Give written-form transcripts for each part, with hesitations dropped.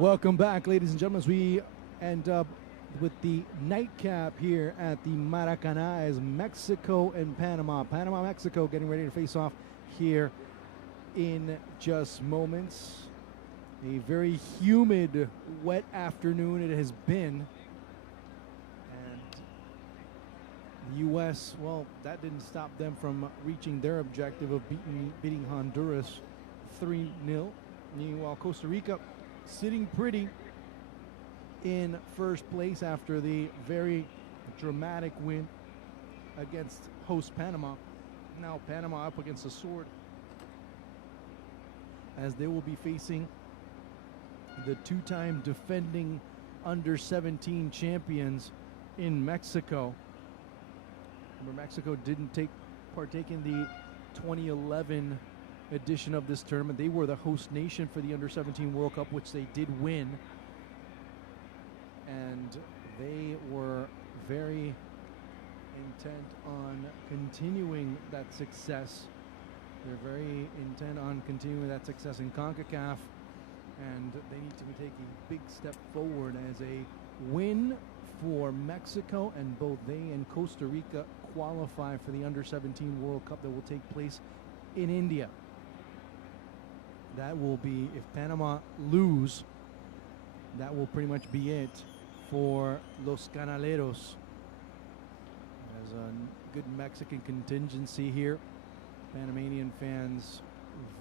Welcome back, ladies and gentlemen, as we end up with the nightcap here at the Maracaná as Mexico and Panama. Panama, Mexico getting ready to face off here in just moments. A very humid, wet afternoon it has been. And the U.S., well, that didn't stop them from reaching their objective of beating Honduras 3-0. Meanwhile, Costa Rica sitting pretty in first place after the very dramatic win against host Panama. Now Panama up against the sword as they will be facing the two-time defending Under-17 champions in Mexico. Remember, Mexico didn't partake in the 2011 edition of this tournament. They were the host nation for the Under-17 World Cup, which they did win. And they were very intent on continuing that success. They're very intent on continuing that success in Concacaf. And they need to take a big step forward as a win for Mexico, and both they and Costa Rica qualify for the Under-17 World Cup that will take place in India. That will be, if Panama lose, that will pretty much be it for Los Canaleros. As a good Mexican contingency here. Panamanian fans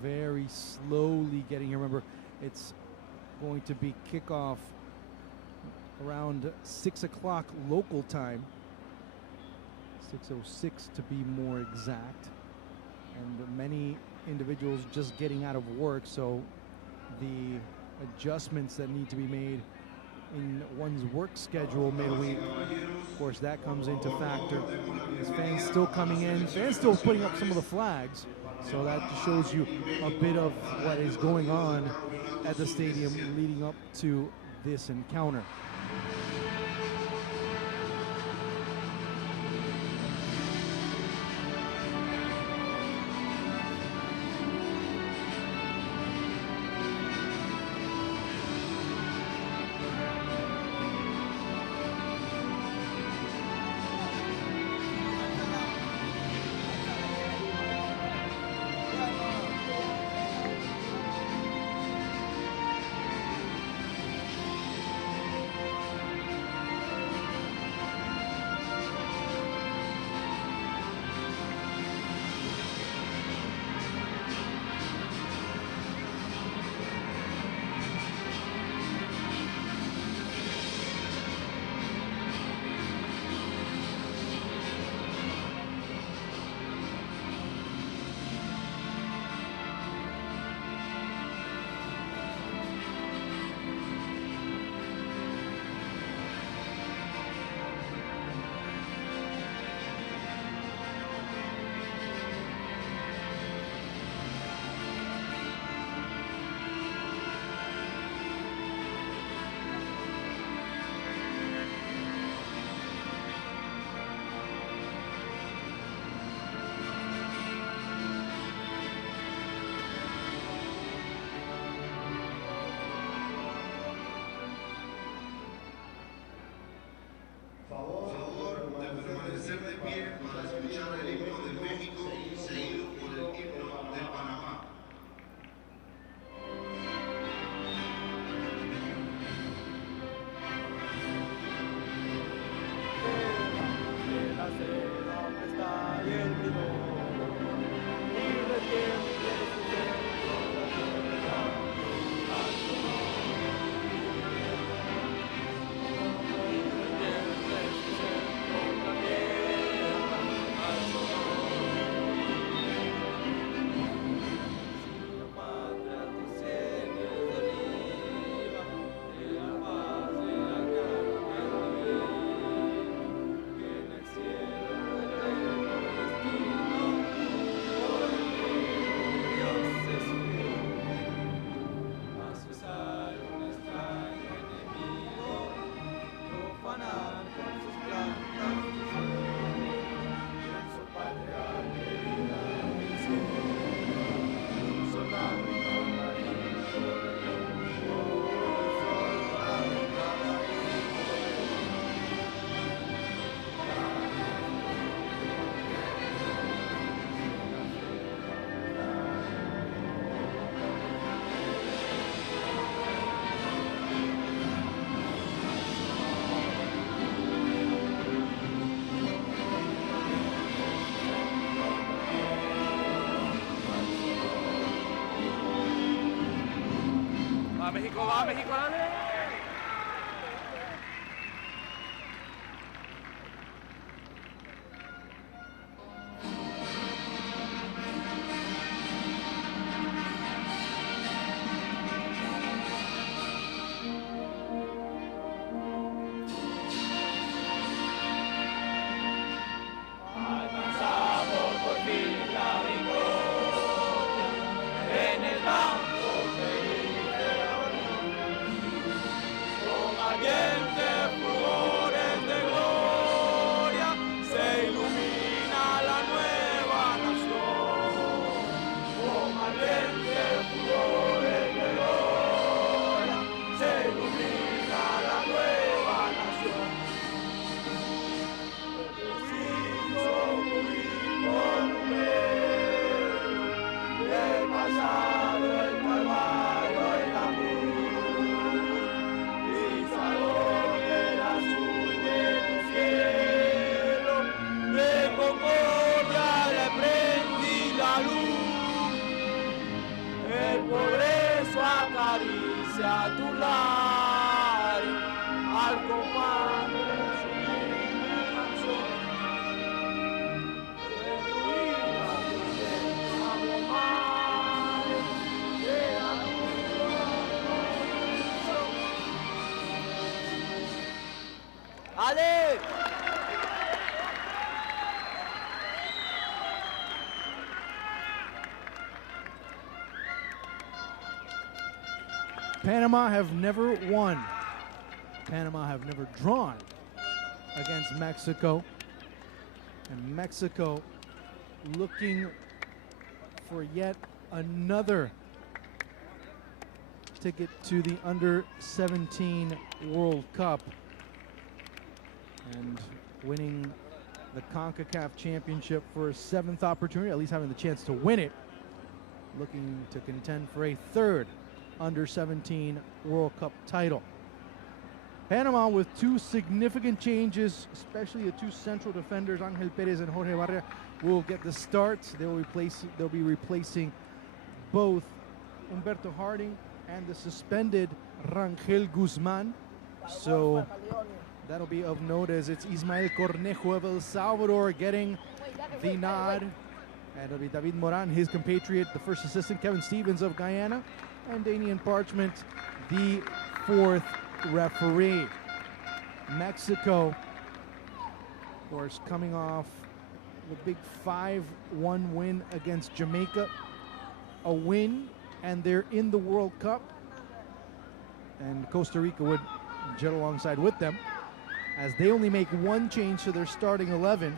very slowly getting here. Remember, it's going to be kickoff around 6 o'clock local time. 6:06 to be more exact. And many individuals just getting out of work, so the adjustments that need to be made in one's work schedule midweek, of course, that comes into factor. As fans still coming in, fans still putting up some of the flags, so that just shows you a bit of what is going on at the stadium leading up to this encounter. México va, México, dale. Panama have never won. Panama have never drawn against Mexico. And Mexico looking for yet another ticket to the Under-17 World Cup. And winning the Concacaf championship for a 7th opportunity, at least having the chance to win it. Looking to contend for a 3rd Under-17 World Cup title. Panama with 2 significant changes, especially the 2 central defenders, Angel Perez and Jorge Barria, will get the start. They'll be replacing both Humberto Harding and the suspended Rangel Guzman. So that'll be of note, as it's Ismael Cornejo of El Salvador getting the nod. And it'll be David Moran, his compatriot, the first assistant, Kevin Stevens of Guyana, and Danian Parchment, the 4th referee. Mexico, of course, coming off the big 5-1 win against Jamaica. A win, and they're in the World Cup. And Costa Rica would jet alongside with them, as they only make 1 change to their starting 11.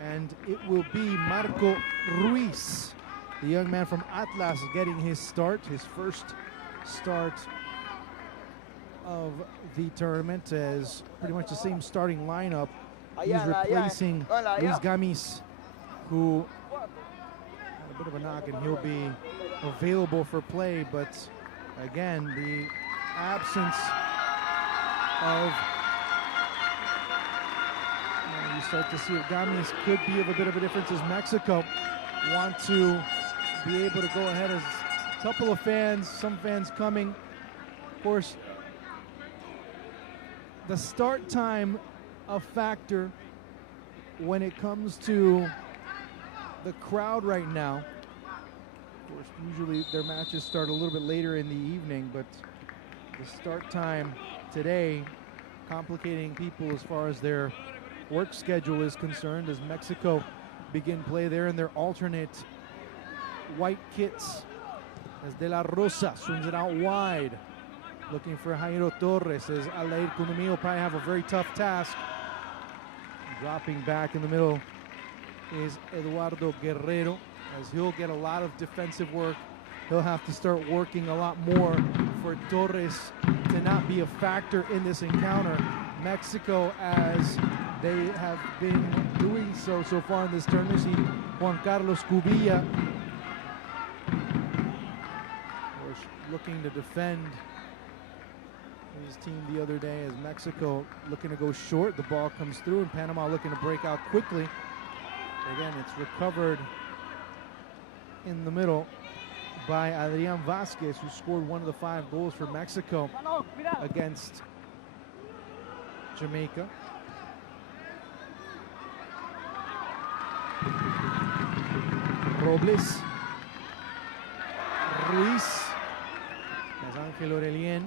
And it will be Marco Ruiz, the young man from Atlas, getting his start, his first start of the tournament, as pretty much the same starting lineup. He's replacing Luis Gamis, who had a bit of a knock, and he'll be available for play. But again, the absence of, you start to see if Gamis could be of a bit of a difference, as Mexico want to be able to go ahead, as a couple of fans, some fans coming. Of course, the start time a factor when it comes to the crowd right now. Of course, usually their matches start a little bit later in the evening, but the start time today complicating people as far as their work schedule is concerned, as Mexico begin play there in their alternate white kits, as De La Rosa swings it out wide, looking for Jairo Torres, as Alair Kunumi will probably have a very tough task. Dropping back in the middle is Eduardo Guerrero, as he'll get a lot of defensive work. He'll have to start working a lot more for Torres to not be a factor in this encounter. Mexico, as they have been doing so far in this tournament, see Juan Carlos Cubilla looking to defend his team the other day, as Mexico looking to go short. The ball comes through, and Panama looking to break out quickly. Again, it's recovered in the middle by Adrian Vasquez, who scored one of the 5 goals for Mexico against Jamaica. Robles. Ruiz. As Angel Aurelien.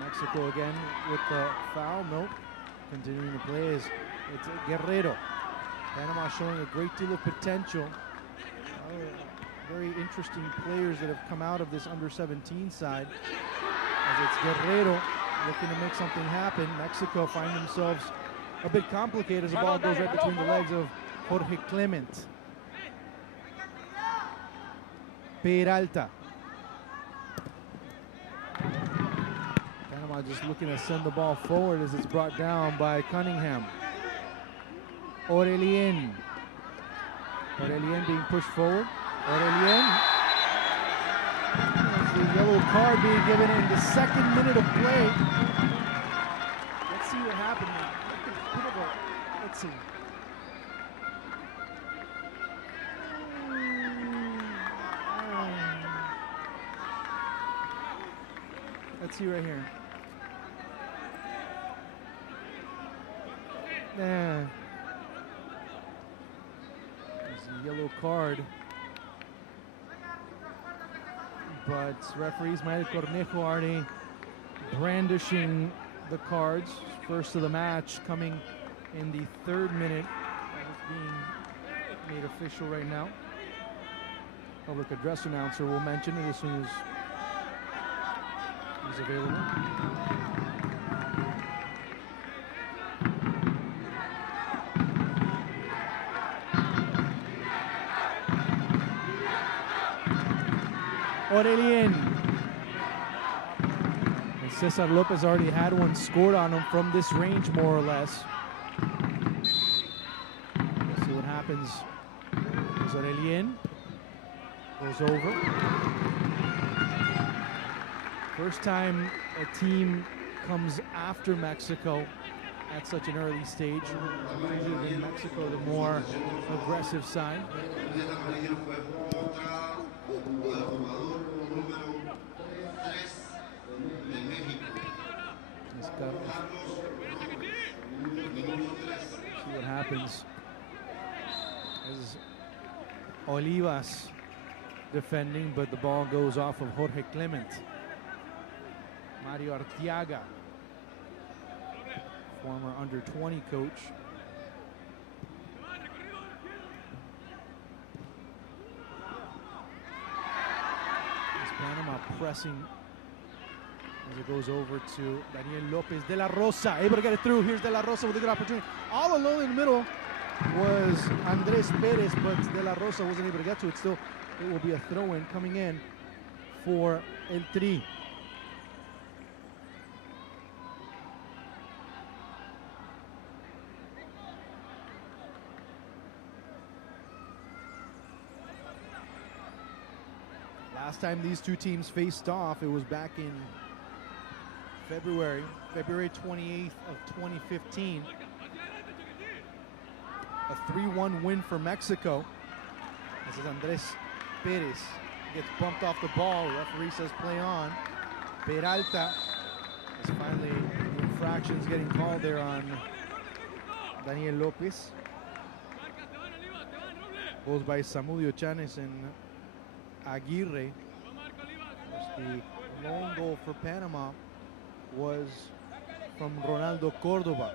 Mexico again with the foul. Nope. Continuing to play is it's Guerrero. Panama showing a great deal of potential. Very interesting players that have come out of this under-17 side. As it's Guerrero looking to make something happen. Mexico find themselves a bit complicated as the ball goes right between the legs of Jorge Clement. Peralta. Panama just looking to send the ball forward as it's brought down by Cunningham. Aurelien. Aurelien being pushed forward. Aurelien. The yellow card being given in the 2nd minute of play. Let's see what happened. Let's see. Let's see right here. There's a yellow card. But referees Mario Cornejo already brandishing the cards. First of the match coming in the 3rd minute. That is being made official right now. Public address announcer will mention it as soon as he's available. Aurelien. And Cesar Lopez already had one scored on him from this range, more or less. Let's see what happens. As Aurelien goes over. First time a team comes after Mexico at such an early stage. Usually in Mexico, the more aggressive side. See what happens. As Olivas defending, but the ball goes off of Jorge Clement. Mario Arteaga, former under-20 coach. Is Panama pressing as it goes over to Daniel Lopez. De La Rosa, able to get it through. Here's De La Rosa with a good opportunity. All alone in the middle was Andres Perez, but De La Rosa wasn't able to get to it. Still, it will be a throw-in coming in for El Tri. Last time these two teams faced off, it was back in February 28th of 2015. A 3-1 win for Mexico. This is Andres Perez. Gets bumped off the ball. Referee says play on. Peralta is finally the infractions getting called there on Daniel Lopez. Goes by Samudio Chanes and Aguirre. The lone goal for Panama was from Ronaldo Córdoba.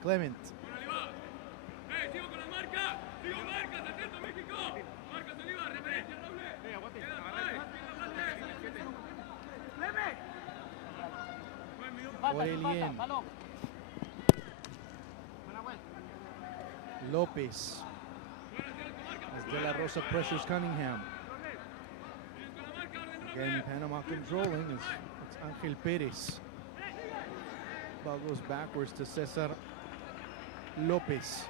Clement. Aurelien. Lopez. As De La Rosa pressures Cunningham. Again, Panama controlling. It's Angel Perez. Ball goes backwards to Cesar Lopez.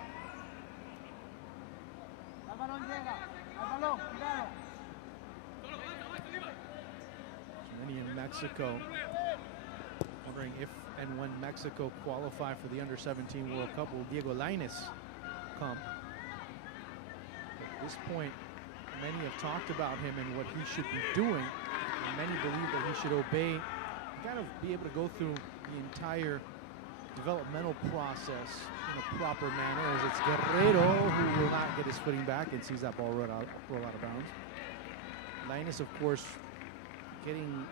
Many in Mexico wondering if And when Mexico qualify for the Under-17 World Cup, will Diego Lainez come? At this point, many have talked about him and what he should be doing, and many believe that he should obey, kind of be able to go through the entire developmental process in a proper manner, as it's Guerrero who will not get his footing back and sees that ball roll out of bounds. Lainez, of course, getting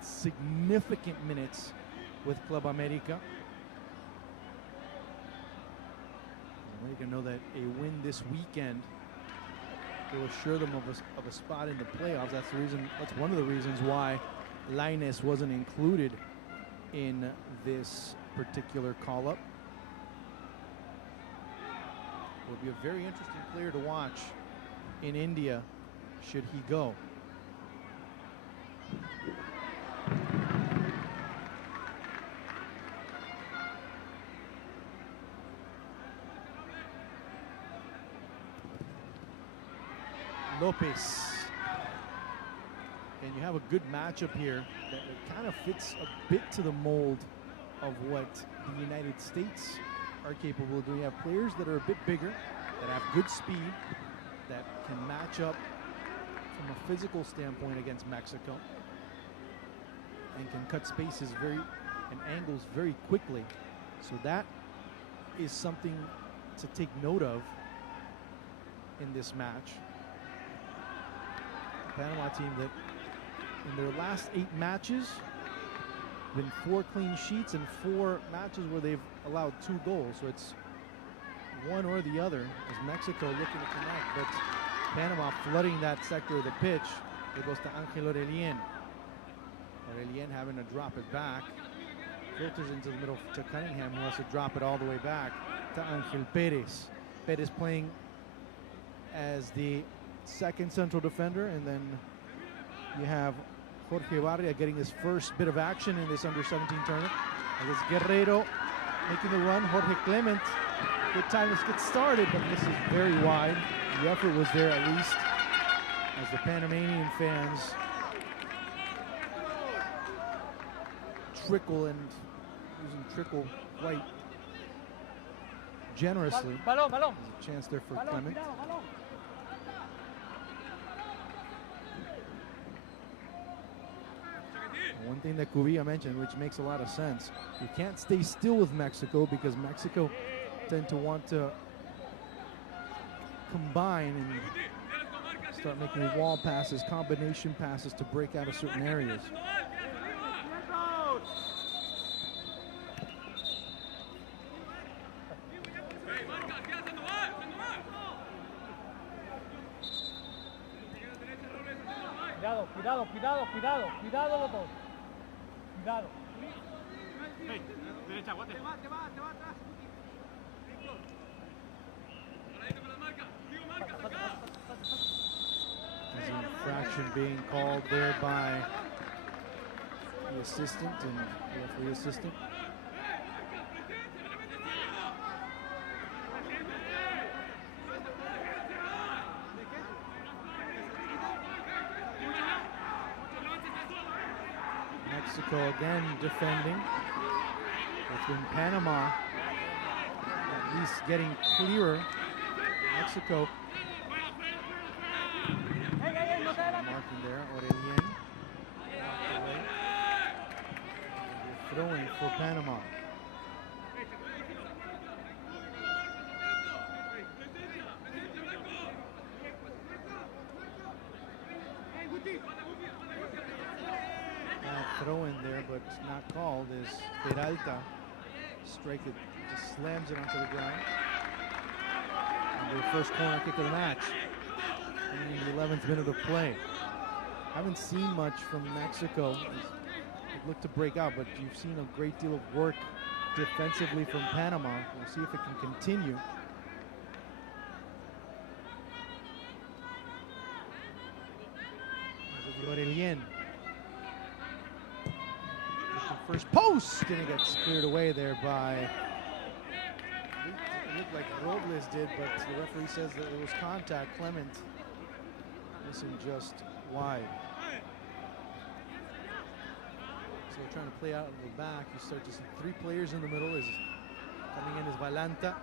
significant minutes with Club America. America know that a win this weekend will assure them of a spot in the playoffs. That's the reason. That's one of the reasons why Lainez wasn't included in this particular call-up. Will be a very interesting player to watch in India, should he go. Lopez. And you have a good matchup here that kind of fits a bit to the mold of what the United States are capable of doing. You have players that are a bit bigger, that have good speed, that can match up from a physical standpoint against Mexico, and can cut spaces and angles very quickly. So that is something to take note of in this match. Panama team that in their last 8 matches been 4 clean sheets and 4 matches where they've allowed 2 goals. So it's one or the other, as Mexico looking to connect, but Panama flooding that sector of the pitch. It goes to Angel Aurelien. Aurelien having to drop it back. Filters into the middle to Cunningham, who has to drop it all the way back to Angel Perez. Perez playing as the second central defender, and then you have Jorge Barria getting his first bit of action in this Under-17 tournament. And it's Guerrero making the run. Jorge Clement, good time to get started, but this is very wide. The effort was there at least, as the Panamanian fans trickle, and using trickle quite generously. There's a chance there for Clement. One thing that Cubilla mentioned, which makes a lot of sense, you can't stay still with Mexico, because Mexico tend to want to combine and start making wall passes, combination passes to break out of certain areas. Cuidado los dos. Cuidado. Hey, derecha, aguante. There's an infraction being called there by the assistant and the referee assistant. Mexico again defending. It's been Panama at least getting clearer. Mexico marking there, Aurelien. Throwing for Panama. Throw in there, but it's not called, is Peralta. Strike it, just slams it onto the ground. And the first corner kick of the match. In the 11th minute of play. Haven't seen much from Mexico. It looked to break out, but you've seen a great deal of work defensively from Panama. We'll see if it can continue. Aurelien. First post, and it gets cleared away there by, it looked like Robles did, but the referee says that it was contact. Clement missing just wide. Mexico trying to play out of the back. You start to see three players in the middle. Coming in is Valanta.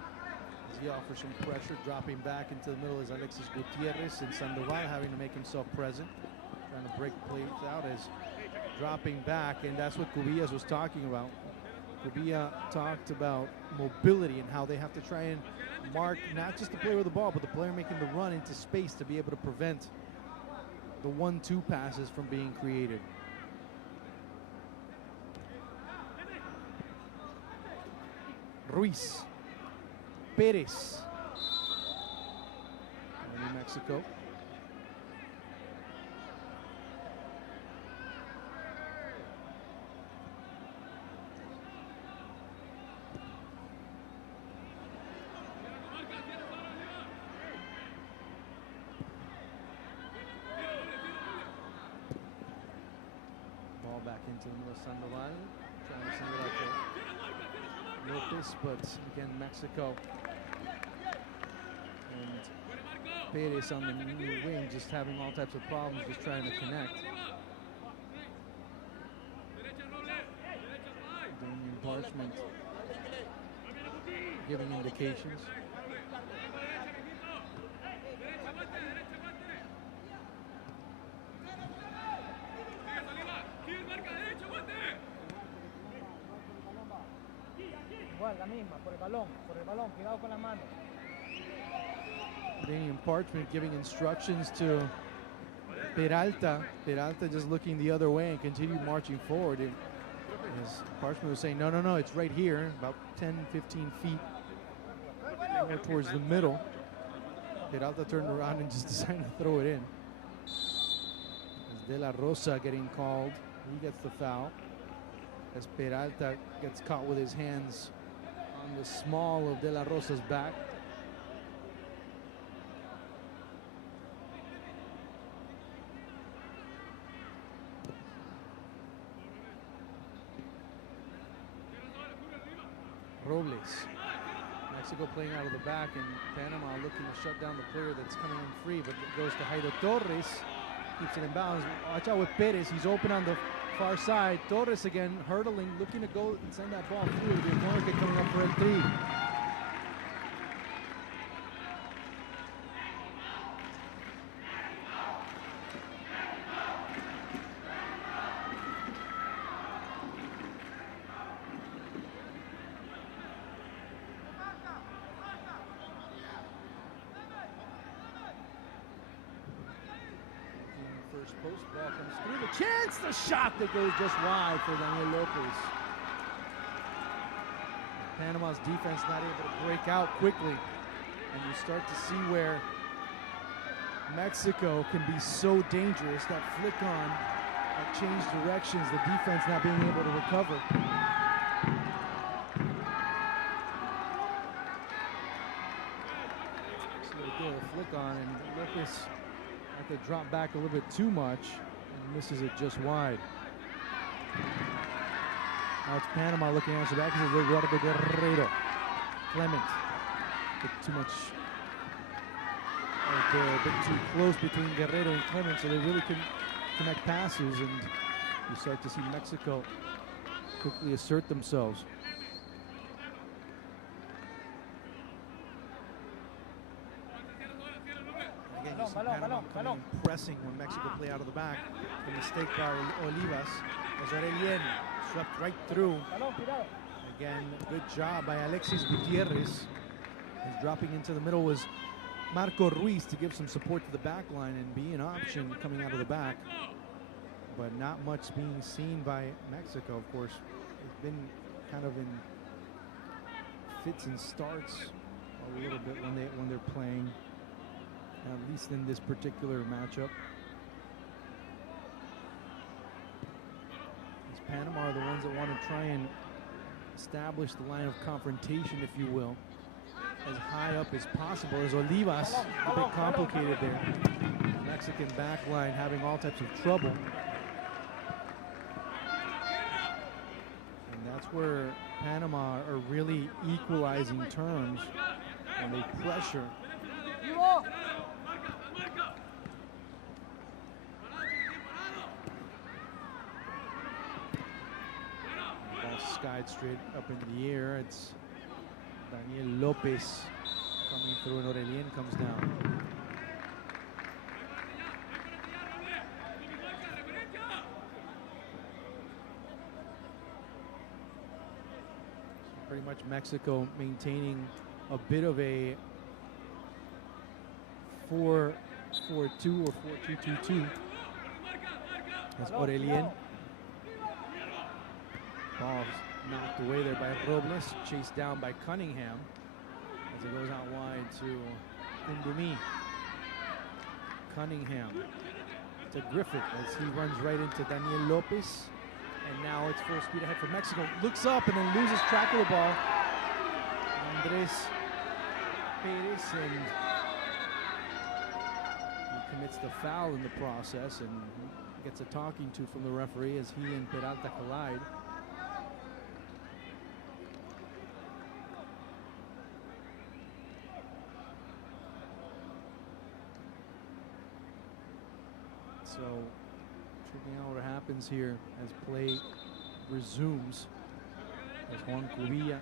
As he offers some pressure, dropping back into the middle is Alexis Gutierrez, and Sandoval having to make himself present, trying to break plays out as dropping back, and that's what Cubillas was talking about. Cubilla talked about mobility and how they have to try and mark not just the player with the ball, but the player making the run into space to be able to prevent the 1-2 passes from being created. Ruiz, Perez, New Mexico. Ball back into the middle of Sandoval, trying to send it out to Lopez, but again, Mexico and Perez on the new wing just having all types of problems, just trying to connect. Damian Parchment giving indications. Igual, la misma, por el balón, cuidado con las manos. Damian Parchment giving instructions to Peralta. Peralta just looking the other way and continue marching forward. As Parchment was saying, no, it's right here, about 10, 15 feet more towards the middle. Peralta turned around and just decided to throw it in. As De La Rosa getting called, he gets the foul. As Peralta gets caught with his hands on the small of De La Rosa's back. Robles. Mexico playing out of the back, and Panama looking to shut down the player that's coming in free, but it goes to Jairo Torres. Keeps it in bounds. Watch out with Perez. He's open on the far side. Torres again hurdling, looking to go and send that ball through. The corner kick coming up for a three. First post ball comes through. The chance, the shot that goes just wide for Daniel Lopez. Panama's defense not able to break out quickly, and you start to see where Mexico can be so dangerous. That flick on, that change directions, the defense not being able to recover. So they do a flick on, and Lopez had to drop back a little bit too much and misses it just wide. Now it's Panama looking to answer back. This is Eduardo Guerrero. Clement. Too much, a bit too close between Guerrero and Clement, so they really couldn't connect passes, and you start to see Mexico quickly assert themselves. Again, you see Panama coming and pressing when Mexico play out of the back. A mistake by Olivas. As swept right through. Again, good job by Alexis Gutierrez. As dropping into the middle was Marco Ruiz to give some support to the back line and be an option coming out of the back. But not much being seen by Mexico, of course. It's been kind of in fits and starts a little bit when they're playing, at least in this particular matchup. As Panama are the ones that want to try and establish the line of confrontation, if you will, as high up as possible. As Olivas, a bit complicated there. Mexican back line having all types of trouble. And that's where Panama are really equalizing terms when they pressure. skied straight up into the air. It's Daniel Lopez coming through, and Aurelien comes down. Pretty much Mexico maintaining a bit of a 4-4-2 or 4-2-2-2 as Aurelien. Ball's knocked away there by Robles, chased down by Cunningham as it goes out wide to Indumi. Cunningham to Griffith as he runs right into Daniel Lopez. And now it's full speed ahead for Mexico. Looks up and then loses track of the ball. Andres Perez, and he commits the foul in the process and gets a talking to from the referee as he and Peralta collide. So checking out what happens here as play resumes. As Juan Cubilla,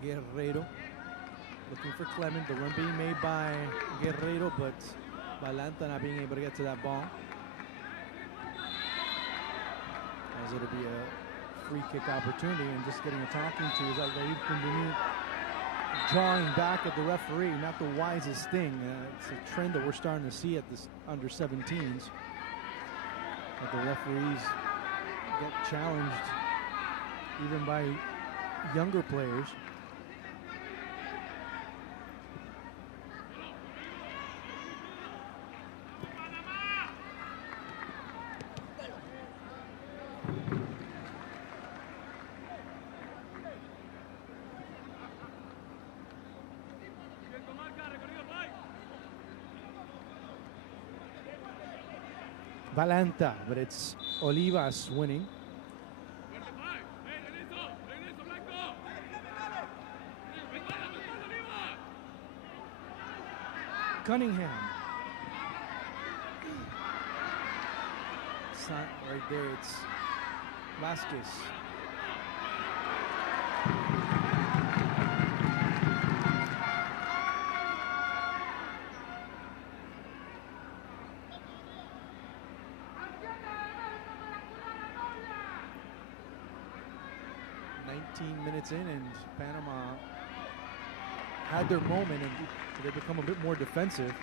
Guerrero looking for Clement. The run being made by Guerrero, but Balanta not being able to get to that ball. As it'll be a free kick opportunity, and just getting a talking to is Aldair Kundunu, drawing back at the referee. Not the wisest thing. It's a trend that we're starting to see at this under-17s. That the referees get challenged even by younger players. Balanta, but it's Olivas winning. Cunningham. It's not right there, it's Vasquez. Minutes in, and Panama had their moment, and they become a bit more defensive.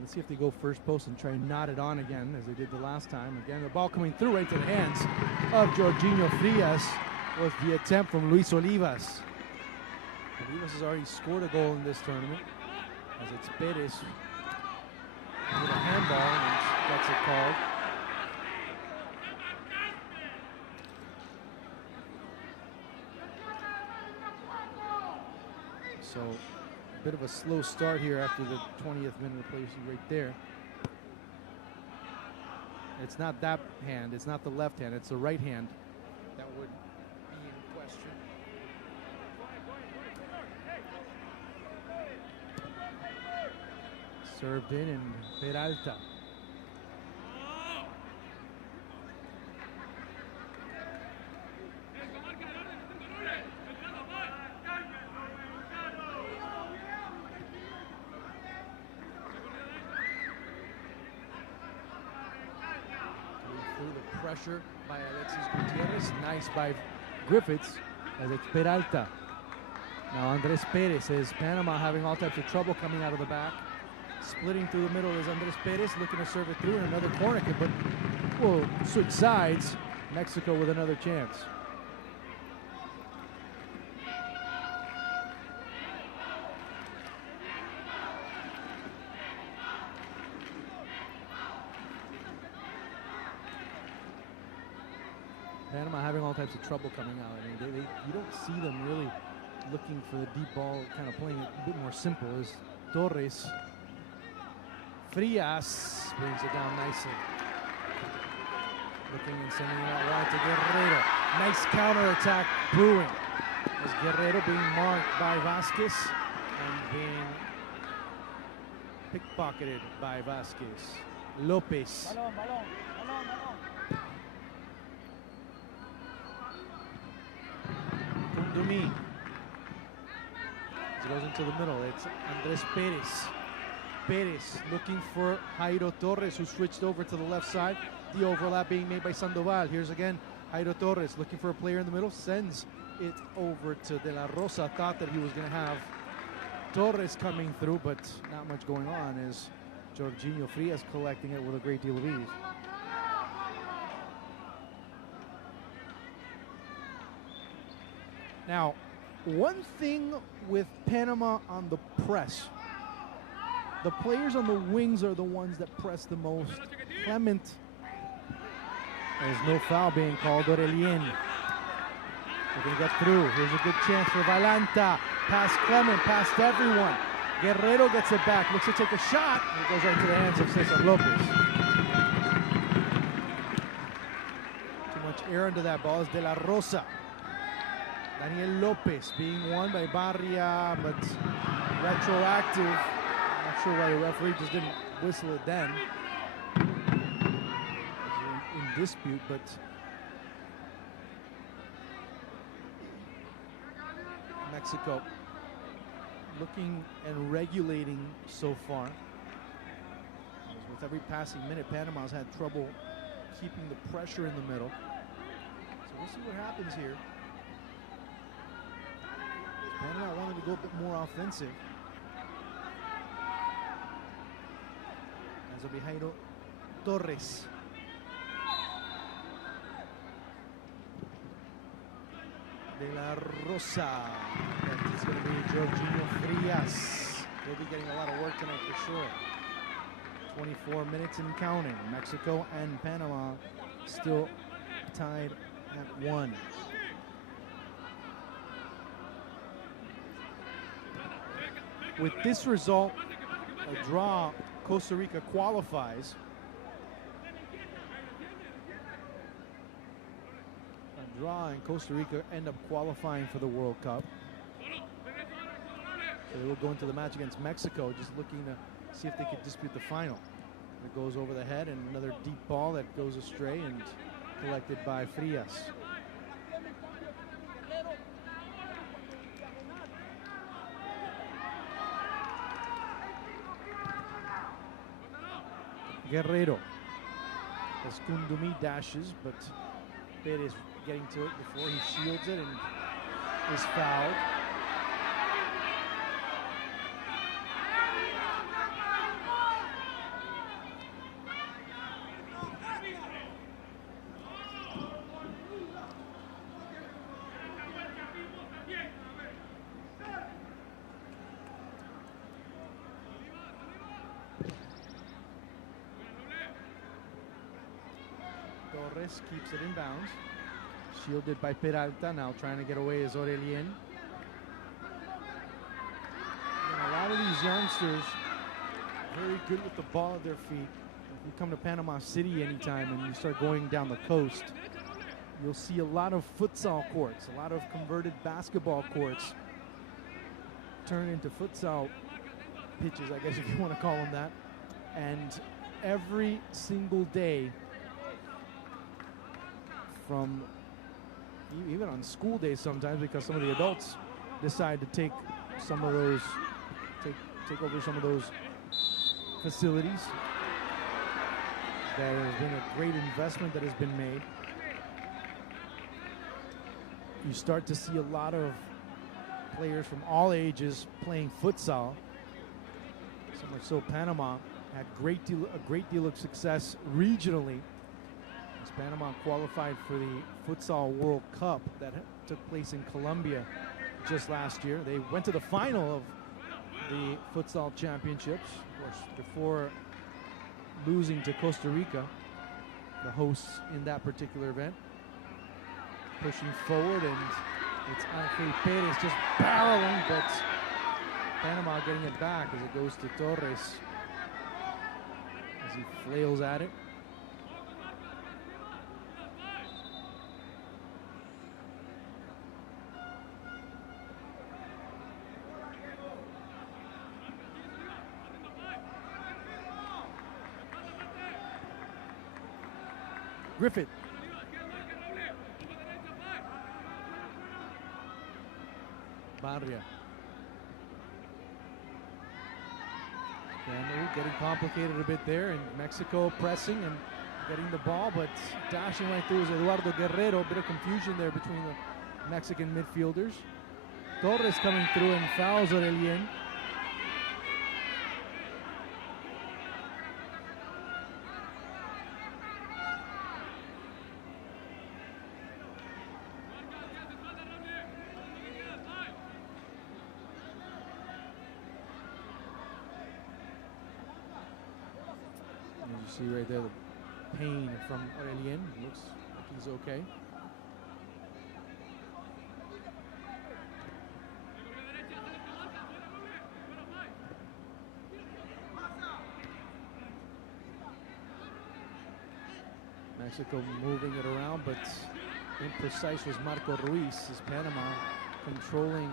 Let's see if they go first post and try and knot it on again as they did the last time. Again, the ball coming through right to the hands of Jorginho Frias was the attempt from Luis Olivas. Olivas has already scored a goal in this tournament as it's Perez with a handball and gets it called. So a bit of a slow start here after the 20th minute replacement right there. It's not that hand, it's not the left hand, it's the right hand that would be in question. Served in, and Peralta. Pressure by Alexis Gutierrez, nice by Griffiths as it's Peralta. Now Andres Perez is Panama having all types of trouble coming out of the back. Splitting through the middle is Andres Perez looking to serve it through, and another corner kick, but will switch sides. Mexico with another chance. Panama having all types of trouble coming out. I mean, you don't see them really looking for the deep ball, kind of playing it a bit more simple. As Torres Frias brings it down nicely. Looking and sending it out wide to Guerrero. Nice counterattack brewing. As Guerrero being marked by Vasquez and being pickpocketed by Vasquez. Lopez. Balón, balón, balón, balón. Kundumi. As it goes into the middle, it's Andres Perez. Perez looking for Jairo Torres, who switched over to the left side. The overlap being made by Sandoval. Here's again Jairo Torres looking for a player in the middle. Sends it over to De La Rosa. Thought that he was going to have Torres coming through, but not much going on as Jorginho Frias collecting it with a great deal of ease. Now, one thing with Panama on the press, the players on the wings are the ones that press the most. Clement, there's no foul being called. Aurelien, they're going to get through. Here's a good chance for Valanta. Past Clement, past everyone. Guerrero gets it back, looks to take a shot. It goes right into the hands of Cesar Lopez. Too much air under that ball is De La Rosa. Daniel Lopez being won by Barria, but retroactive. I'm not sure why the referee just didn't whistle it then. In dispute, but Mexico looking and regulating so far. With every passing minute, Panama's had trouble keeping the pressure in the middle. So we'll see what happens here. Panama wanted to go a bit more offensive. As will be Jairo Torres. De La Rosa. And it's going to be Jorginho Frias. He'll be getting a lot of work tonight for sure. 24 minutes and counting. Mexico and Panama still tied at 1. With this result, a draw, Costa Rica qualifies. A draw and Costa Rica end up qualifying for the World Cup. So they will go into the match against Mexico, just looking to see if they could dispute the final. It goes over the head, and another deep ball that goes astray and collected by Frias. Guerrero, as Kundumi dashes, but Perez getting to it before he shields it and is fouled. Torres keeps it in bounds. Shielded by Peralta, now trying to get away is Aurelien. And a lot of these youngsters very good with the ball at their feet. If you come to Panama City anytime and you start going down the coast, you'll see a lot of futsal courts, a lot of converted basketball courts turn into futsal pitches, I guess if you want to call them that. And every single day, from even on school days sometimes, because some of the adults decide to take some of those, take over some of those facilities. That has been a great investment that has been made. You start to see a lot of players from all ages playing futsal. So much so Panama had a great deal of success regionally. As Panama qualified for the Futsal World Cup that took place in Colombia just last year. They went to the final of the Futsal Championships, of course, before losing to Costa Rica, the hosts in that particular event. Pushing forward, and it's Angel Perez just barreling, but Panama getting it back as it goes to Torres. as he flails at it. Griffith. Barria. Getting complicated a bit there, and Mexico pressing and getting the ball, but dashing right through is Eduardo Guerrero. A bit of confusion there between the Mexican midfielders. Torres coming through and fouls Aurelien. See right there the pain from Aurelien. Looks like he's okay. Mexico moving it around, but imprecise was Marco Ruiz as Panama controlling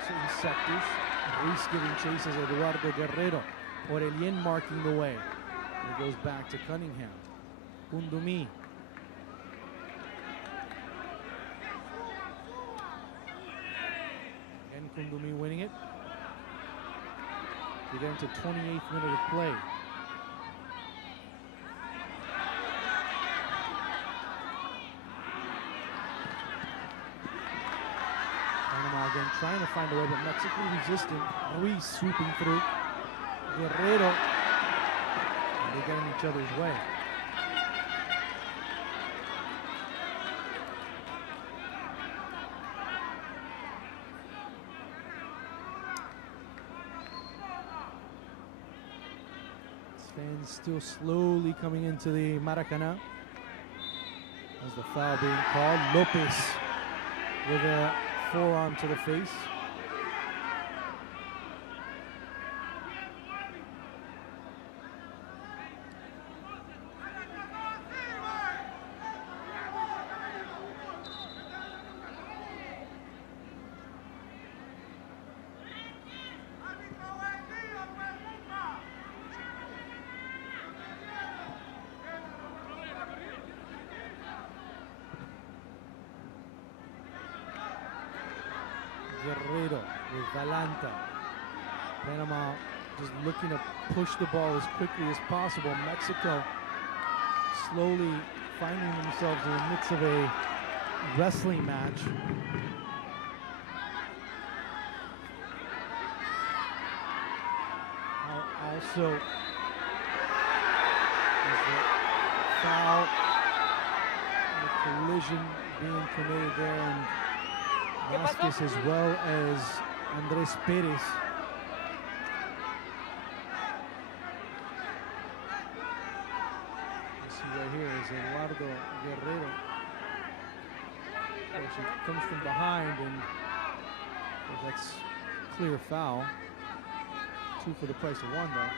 certain sectors. Ruiz giving chase as Eduardo Guerrero. Aurelien marking the way. It goes back to Cunningham. Kundumi. Again, Kundumi winning it. We get into 28th minute of play. Panama again trying to find a way, but Mexico resisting. Ruiz swooping through. Guerrero. They get in each other's way. Fans still slowly coming into the Maracanã as the foul being called. Lopez with a forearm to the face. Guerrero with Valanta. Panama just looking to push the ball as quickly as possible. Mexico slowly finding themselves in the midst of a wrestling match. Also, is the foul, the collision being committed there, and Vasquez as well as Andres Perez. You see right here is Eduardo Guerrero. Of course, he comes from behind, and that's clear foul. 2 for the price of 1, though.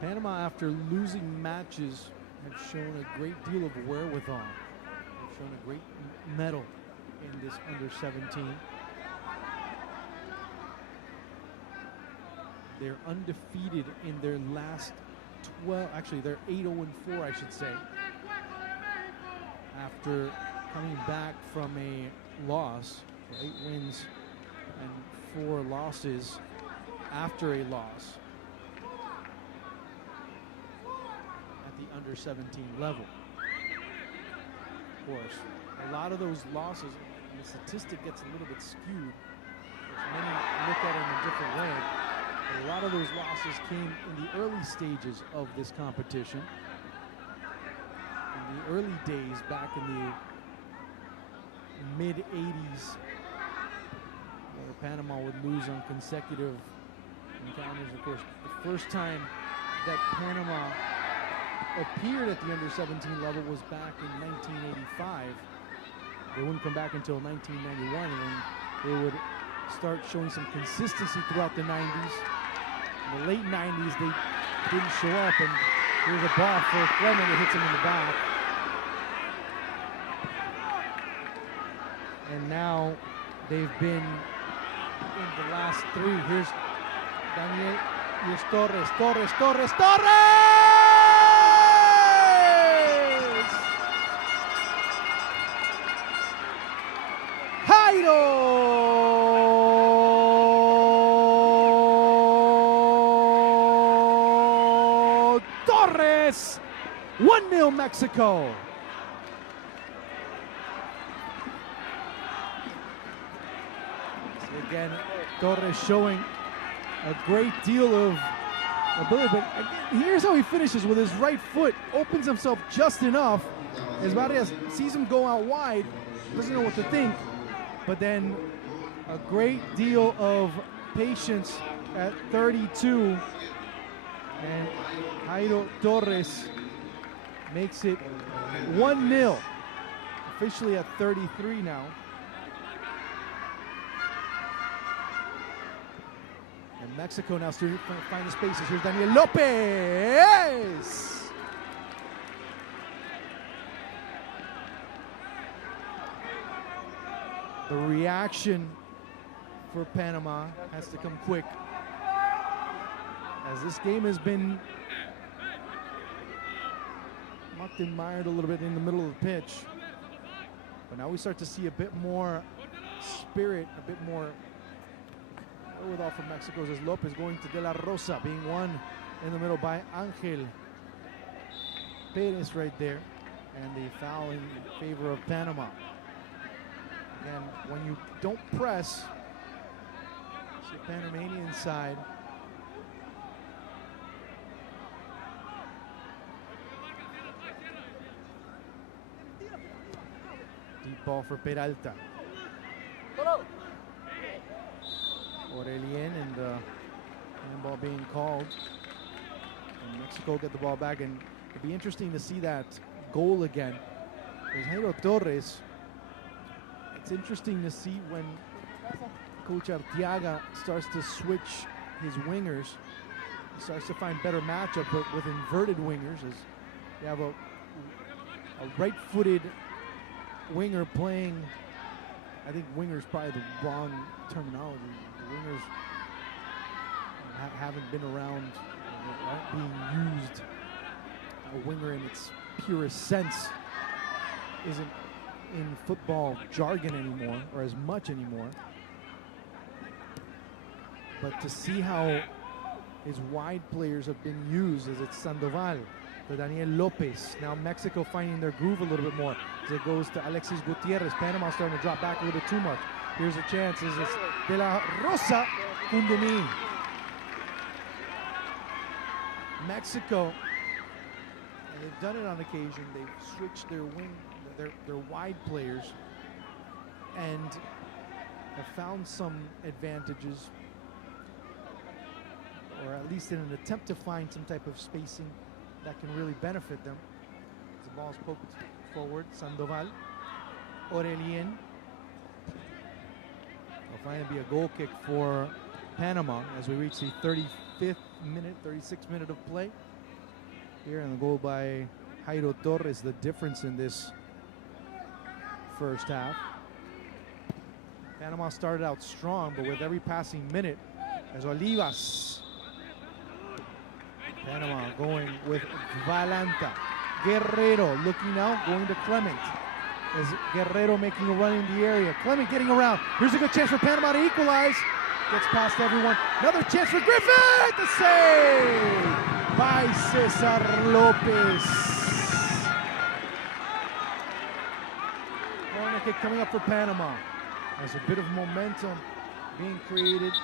Panama, after losing matches, have shown a great deal of wherewithal. They've shown a great mettle in this under-17. They're undefeated in their last 12, actually they're 8-0-4, I should say, after coming back from a loss, 8 wins and 4 losses after a loss at the under-17 level. Of course, a lot of those losses, the statistic gets a little bit skewed, because many look at it in a different way. But a lot of those losses came in the early stages of this competition. In the early days, back in the mid-80s, where Panama would lose on consecutive encounters. Of course, the first time that Panama appeared at the under-17 level was back in 1985. They wouldn't come back until 1991, and then they would start showing some consistency throughout the 90s. In the late 90s, they didn't show up, and here's a ball for Clement that hits him in the back. And now they've been in the last three. Here's Daniel. Here's Torres. Jairo Torres. 1-0 Mexico. Again, Torres showing a great deal of ability, but again, here's how he finishes with his right foot, opens himself just enough as Vargas sees him go out wide, doesn't know what to think, but then a great deal of patience at 32, and Jairo Torres makes it 1-0, officially at 33 now. And Mexico now starting to find the spaces. Here's Daniel Lopez. The reaction for Panama has to come quick, as this game has been mucked and mired a little bit in the middle of the pitch. But now we start to see a bit more spirit, a bit more wherewithal from Mexico, as Lopez going to De La Rosa, being won in the middle by Angel Perez right there, and the foul in favor of Panama. And when you don't press, it's the Panamanian side. Deep ball for Peralta. Aurelien, and handball being called. And Mexico get the ball back, and it'd be interesting to see that goal again. There's Jairo Torres. It's interesting to see when Coach Arteaga starts to switch his wingers. He starts to find better matchup with inverted wingers, as you have a right-footed winger playing. I think winger is probably the wrong terminology. The wingers haven't been around, aren't being used. A winger in its purest sense isn't in football jargon anymore, or as much anymore. But to see how his wide players have been used, as it's Sandoval to Daniel Lopez. Now Mexico finding their groove a little bit more as it goes to Alexis Gutierrez. Panama starting to drop back a little bit too much. Here's a chance, as it's De La Rosa, Kundumi. Mexico, and they've done it on occasion, they've switched their wide players and have found some advantages, or at least in an attempt to find some type of spacing that can really benefit them. The ball's poked forward. Sandoval, Aurelien. Will finally be a goal kick for Panama as we reach the 35th minute, 36th minute of play. Here, and the goal by Jairo Torres, the difference in this first half. Panama started out strong, but with every passing minute, as Olivas. Panama going with Valanta. Guerrero looking out, going to Clement. As Guerrero making a run in the area. Clement getting around. Here's a good chance for Panama to equalize. Gets past everyone. Another chance for Griffith. The save by Cesar Lopez. Corner kick coming up for Panama. There's a bit of momentum being created.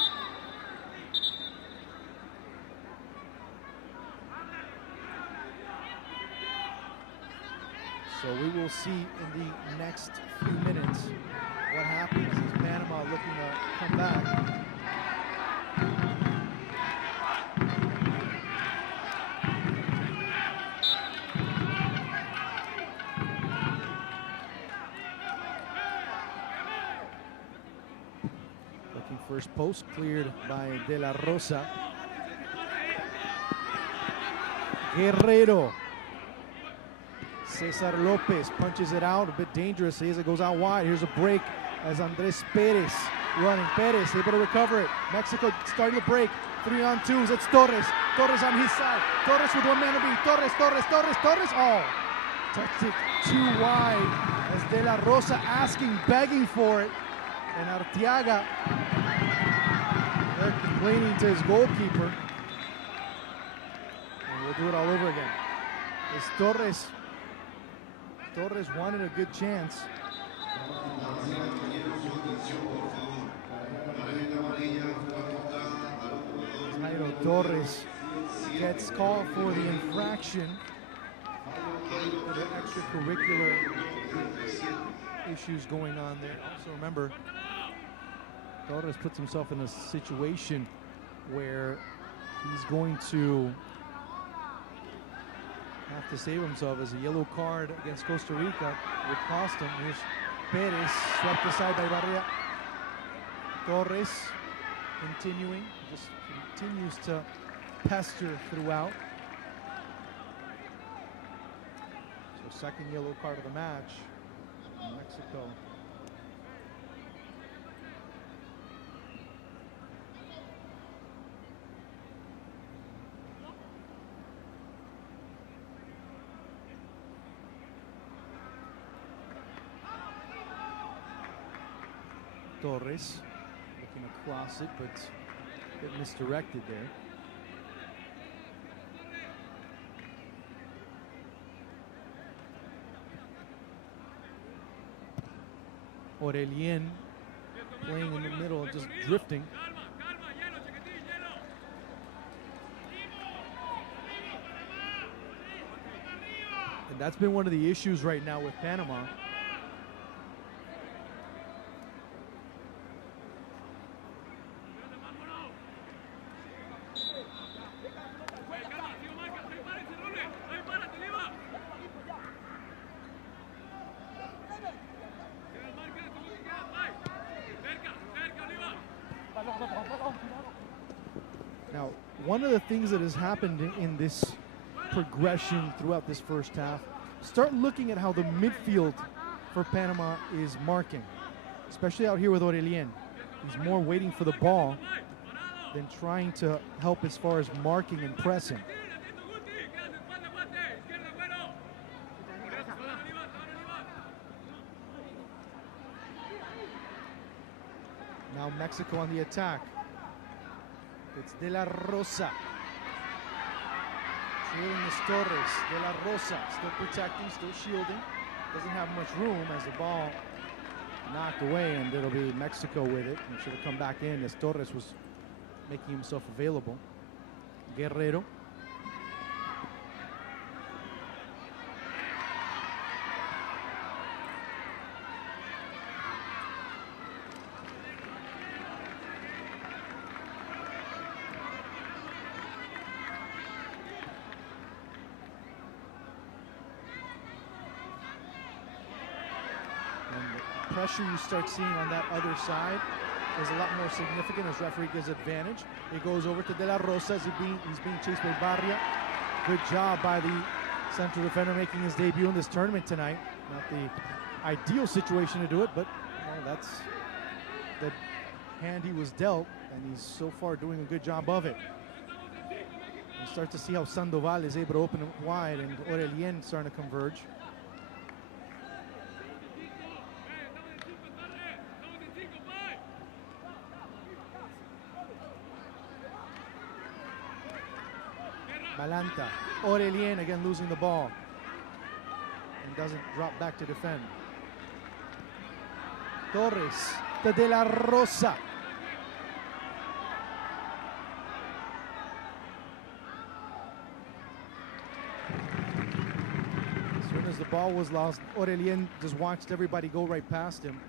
So we will see in the next few minutes what happens is Panama looking to come back. Looking first post, cleared by De La Rosa. Guerrero. Cesar Lopez punches it out, a bit dangerous as it goes out wide. Here's a break as Andres Perez running. Perez able to recover it. Mexico starting to break. 3-on-2s. It's Torres. Torres on his side. Torres with one man to beat. Torres. Oh, touched it too wide as De La Rosa asking, begging for it. And Arteaga, they're complaining to his goalkeeper. And we'll do it all over again. As Torres wanted a good chance. Jairo Torres gets called for the infraction. The extracurricular issues going on there. Also remember, Torres puts himself in a situation where he's going to have to save himself, as a yellow card against Costa Rica would cost him. Here's Perez, swept aside by Barria. Torres continuing, just continues to pester throughout. So second yellow card of the match, Mexico. Torres looking across it, but a bit misdirected there. Aurelien playing in the middle, just drifting. And that's been one of the issues right now with Panama. Now, one of the things that has happened in this progression throughout this first half, start looking at how the midfield for Panama is marking, especially out here with Aurelien. He's more waiting for the ball than trying to help as far as marking and pressing. Now Mexico on the attack. It's De La Rosa. Shielding is Torres. De La Rosa still protecting, still shielding. Doesn't have much room as the ball knocked away, and it'll be Mexico with it. And should have come back in as Torres was making himself available. Guerrero. Pressure you start seeing on that other side is a lot more significant as referee gives advantage. It goes over to De La Rosa as he's being chased by Barria. Good job by the central defender making his debut in this tournament tonight. Not the ideal situation to do it, but that's the hand he was dealt, and he's so far doing a good job of it. You start to see how Sandoval is able to open it wide, and Aurelien starting to converge. Balanta. Aurelien again losing the ball and doesn't drop back to defend. Torres to De La Rosa. As soon as the ball was lost, Aurelien just watched everybody go right past him.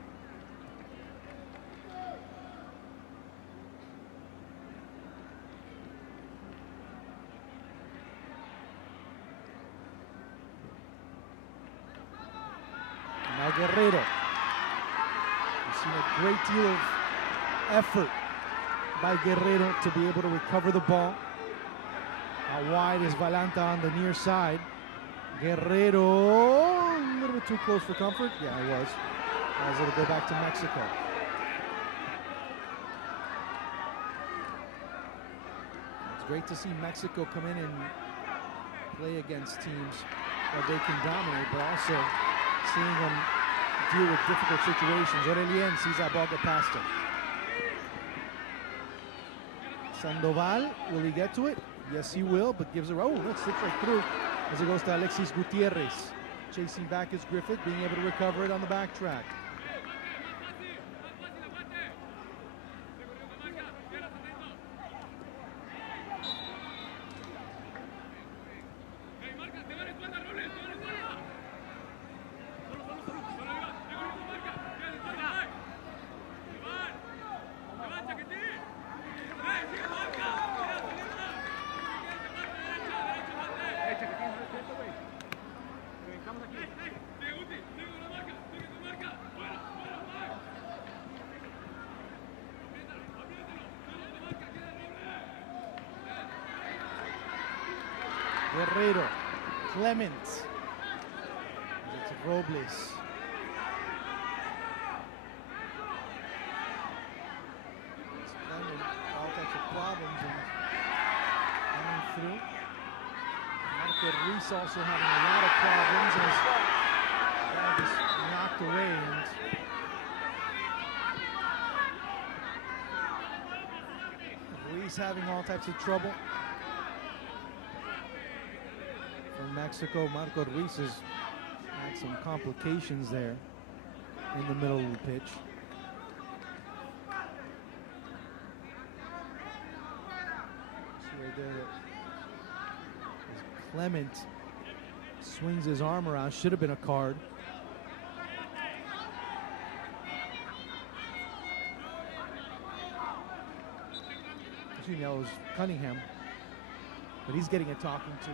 Guerrero. We've seen a great deal of effort by Guerrero to be able to recover the ball. How wide is Valanta on the near side? Guerrero, a little bit too close for comfort. Yeah, it was. As it'll go back to Mexico. It's great to see Mexico come in and play against teams that they can dominate, but also seeing them deal with difficult situations. Aurelien sees that ball get past him. Sandoval, will he get to it? Yes, he will, but gives it, oh, look, slips right through as it goes to Alexis Gutierrez. Chasing back is Griffith, being able to recover it on the back track. Guerrero, Clement, it's Robles. It's Clement, all types of problems and coming through. Marco Ruiz also having a lot of problems as that is knocked away. And Ruiz having all types of trouble. From Mexico, Marco Ruiz has had some complications there in the middle of the pitch. See right there that Clement swings his arm around. Should have been a card. Excuse me, that was Cunningham, but he's getting a talking to.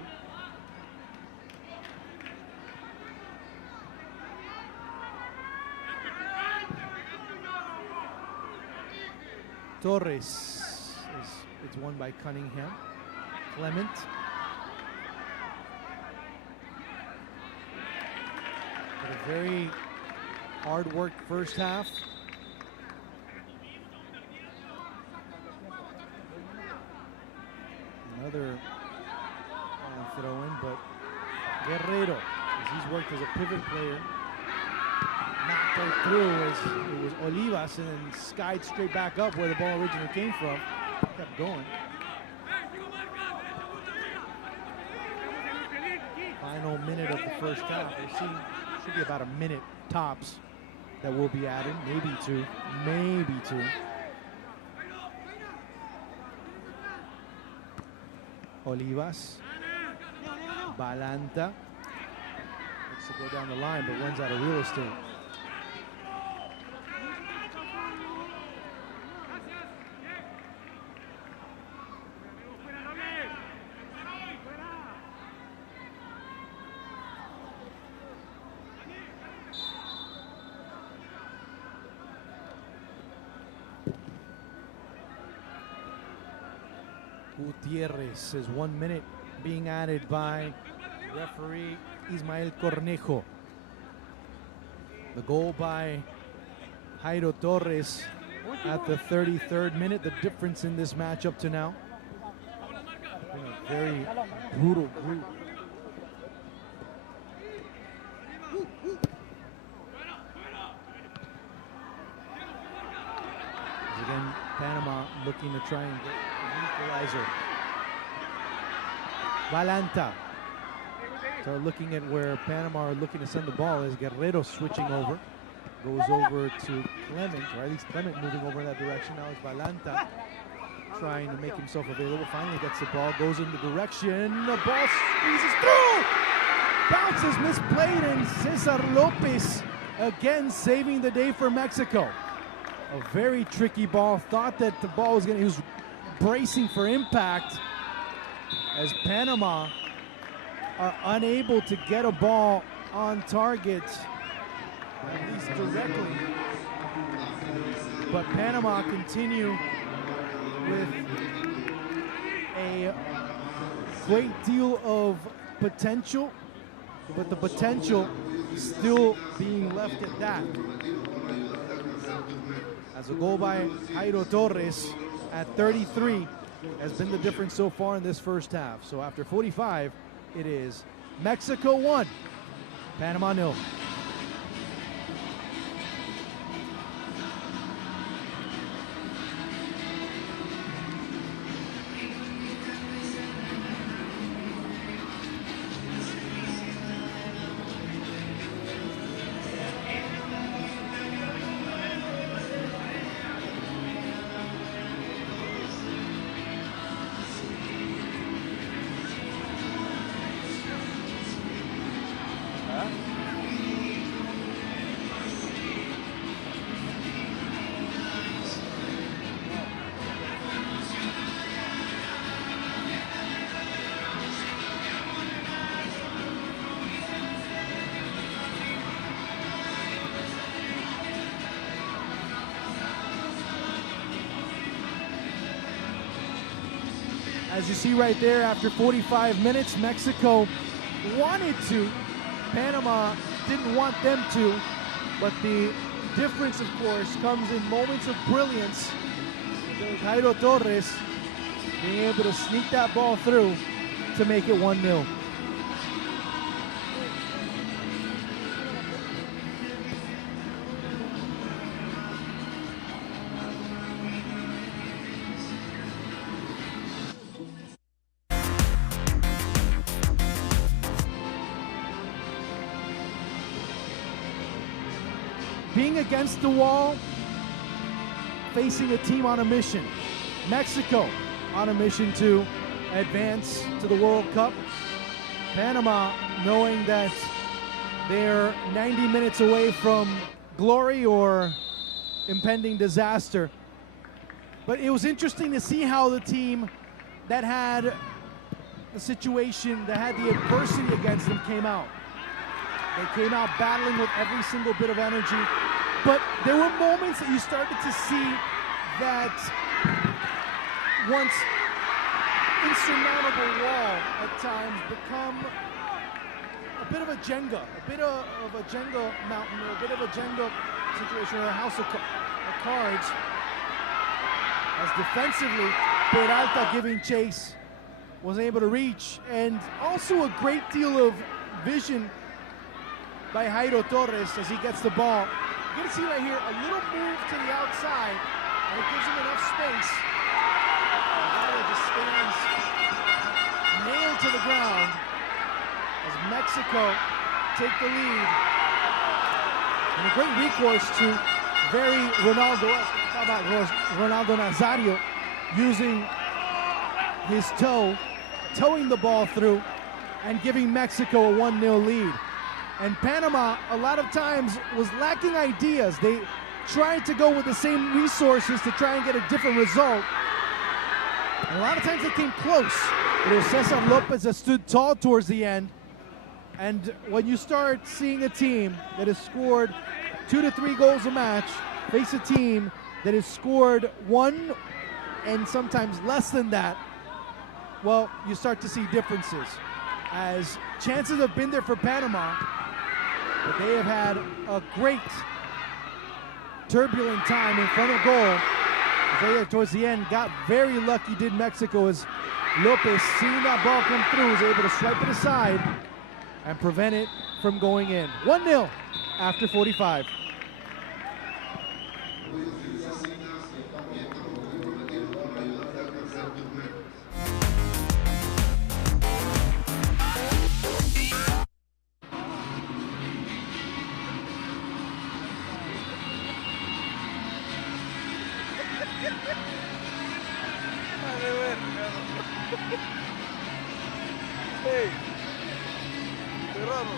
Torres, it's won by Cunningham. Clement. But a very hard work first half. Another throw-in, but Guerrero, as he's worked as a pivot player, knocked her through as it was Olivas and then skied straight back up where the ball originally came from. Kept going. Final minute of the first half. We'll see, should be about a minute tops that will be added. Maybe two. Maybe two. Olivas. Valanta. Looks to go down the line, but runs out of real estate. Gutierrez is 1 minute being added by referee Ismael Cornejo. The goal by Jairo Torres at the 33rd minute. The difference in this match up to now. Been a very brutal group. Again, Panama looking to try and get an equalizer. Valanta. So looking at where Panama are looking to send the ball is Guerrero switching over. Goes over to Clement, or at least Clement moving over in that direction. Now it's Valanta trying to make himself available. Finally gets the ball, goes in the direction. The ball squeezes through! Bounces misplayed, and Cesar Lopez again saving the day for Mexico. A very tricky ball. Thought that the ball was he was bracing for impact as Panama are unable to get a ball on target. at least directly. But Panama continue with a great deal of potential, but the potential still being left at that. As a goal by Jairo Torres at 33 has been the difference so far in this first half. So after 45, it is Mexico 1, Panama 0. As you see right there, after 45 minutes, Mexico wanted to. Panama didn't want them to. But the difference, of course, comes in moments of brilliance. Jairo Torres being able to sneak that ball through to make it 1-0. Being against the wall, facing a team on a mission. Mexico on a mission to advance to the World Cup. Panama knowing that they're 90 minutes away from glory or impending disaster. But it was interesting to see how the team that had the situation, that had the adversity against them came out. They came out battling with every single bit of energy. But there were moments that you started to see that once insurmountable wall at times become a bit of a Jenga, mountain, or a bit of a Jenga situation, or a house of cards. As defensively, Peralta giving chase, was able to reach, and also a great deal of vision by Jairo Torres as he gets the ball. You're going to see right here a little move to the outside, and it gives him enough space. Jairo just stands nailed to the ground as Mexico take the lead. And a great recourse to very Ronaldo-esque. Talk about Ronaldo Nazario using his toe, towing the ball through, and giving Mexico a 1-0 lead. And Panama, a lot of times, was lacking ideas. They tried to go with the same resources to try and get a different result. And a lot of times they came close. It was Cesar Lopez that stood tall towards the end. And when you start seeing a team that has scored 2 to 3 goals a match face a team that has scored 1 and sometimes less than that, well, you start to see differences. As chances have been there for Panama, but they have had a great turbulent time in front of goal. They, towards the end, got very lucky, did Mexico, as Lopez, seeing that ball come through, was able to swipe it aside and prevent it from going in. 1-0 after 45. Hey, cerrado.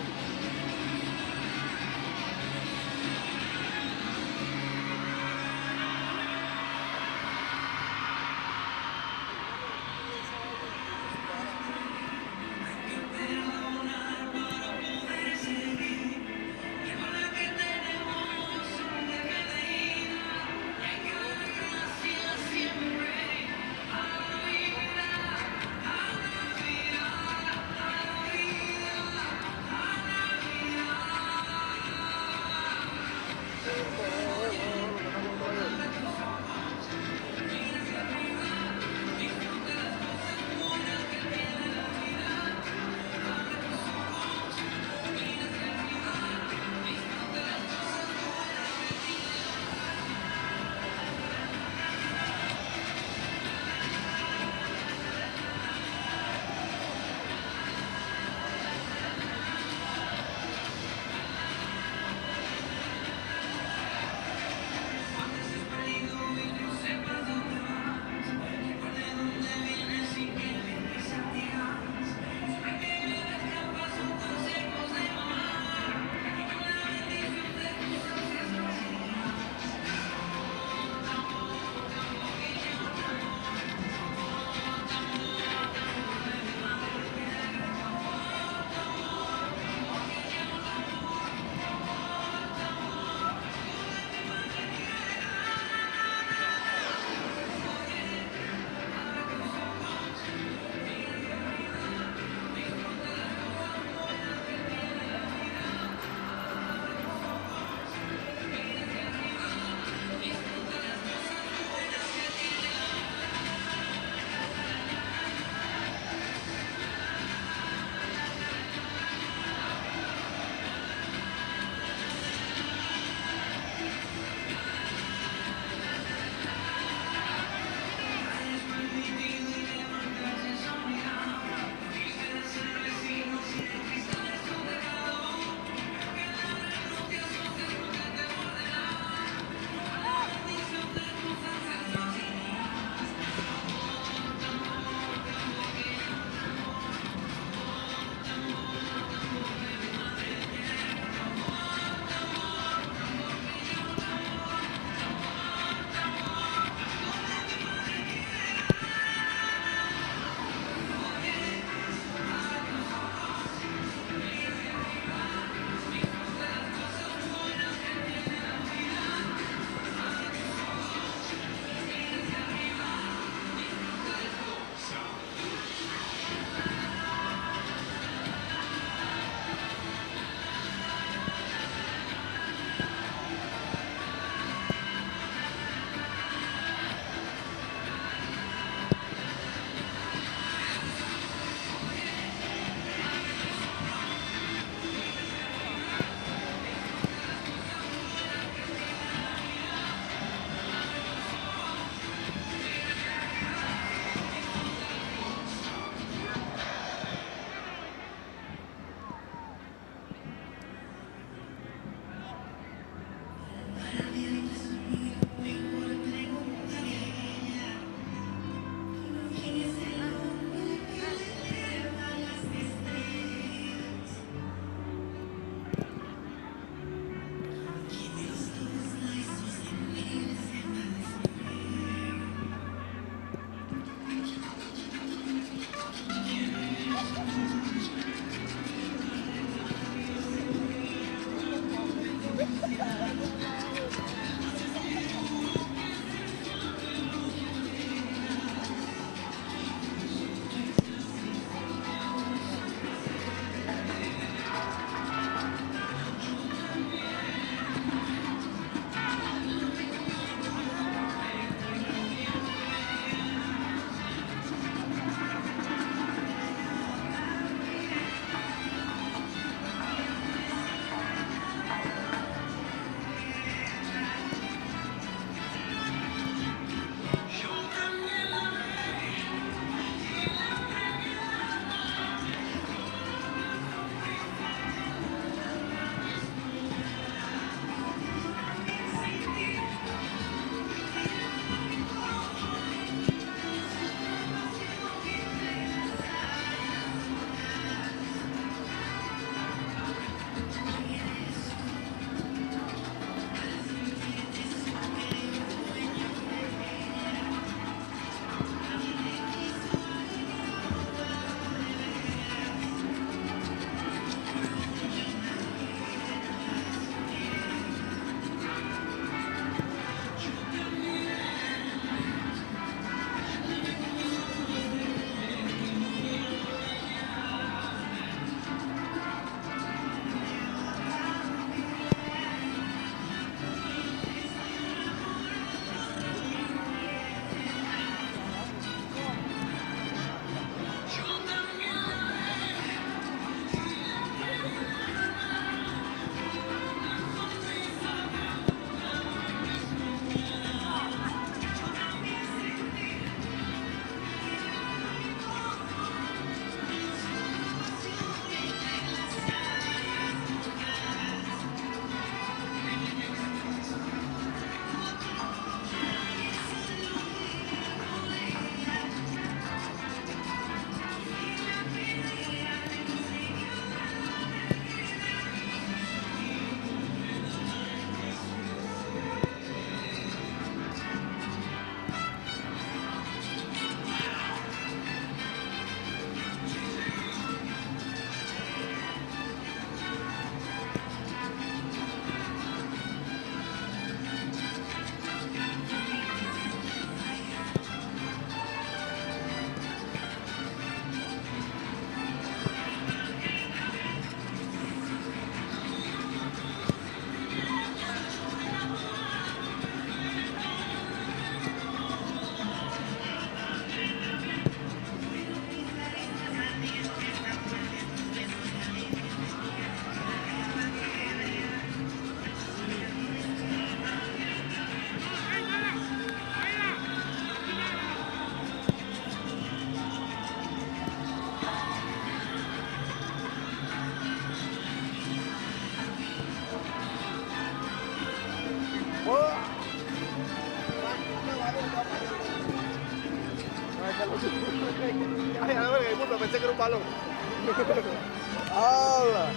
¡Hala!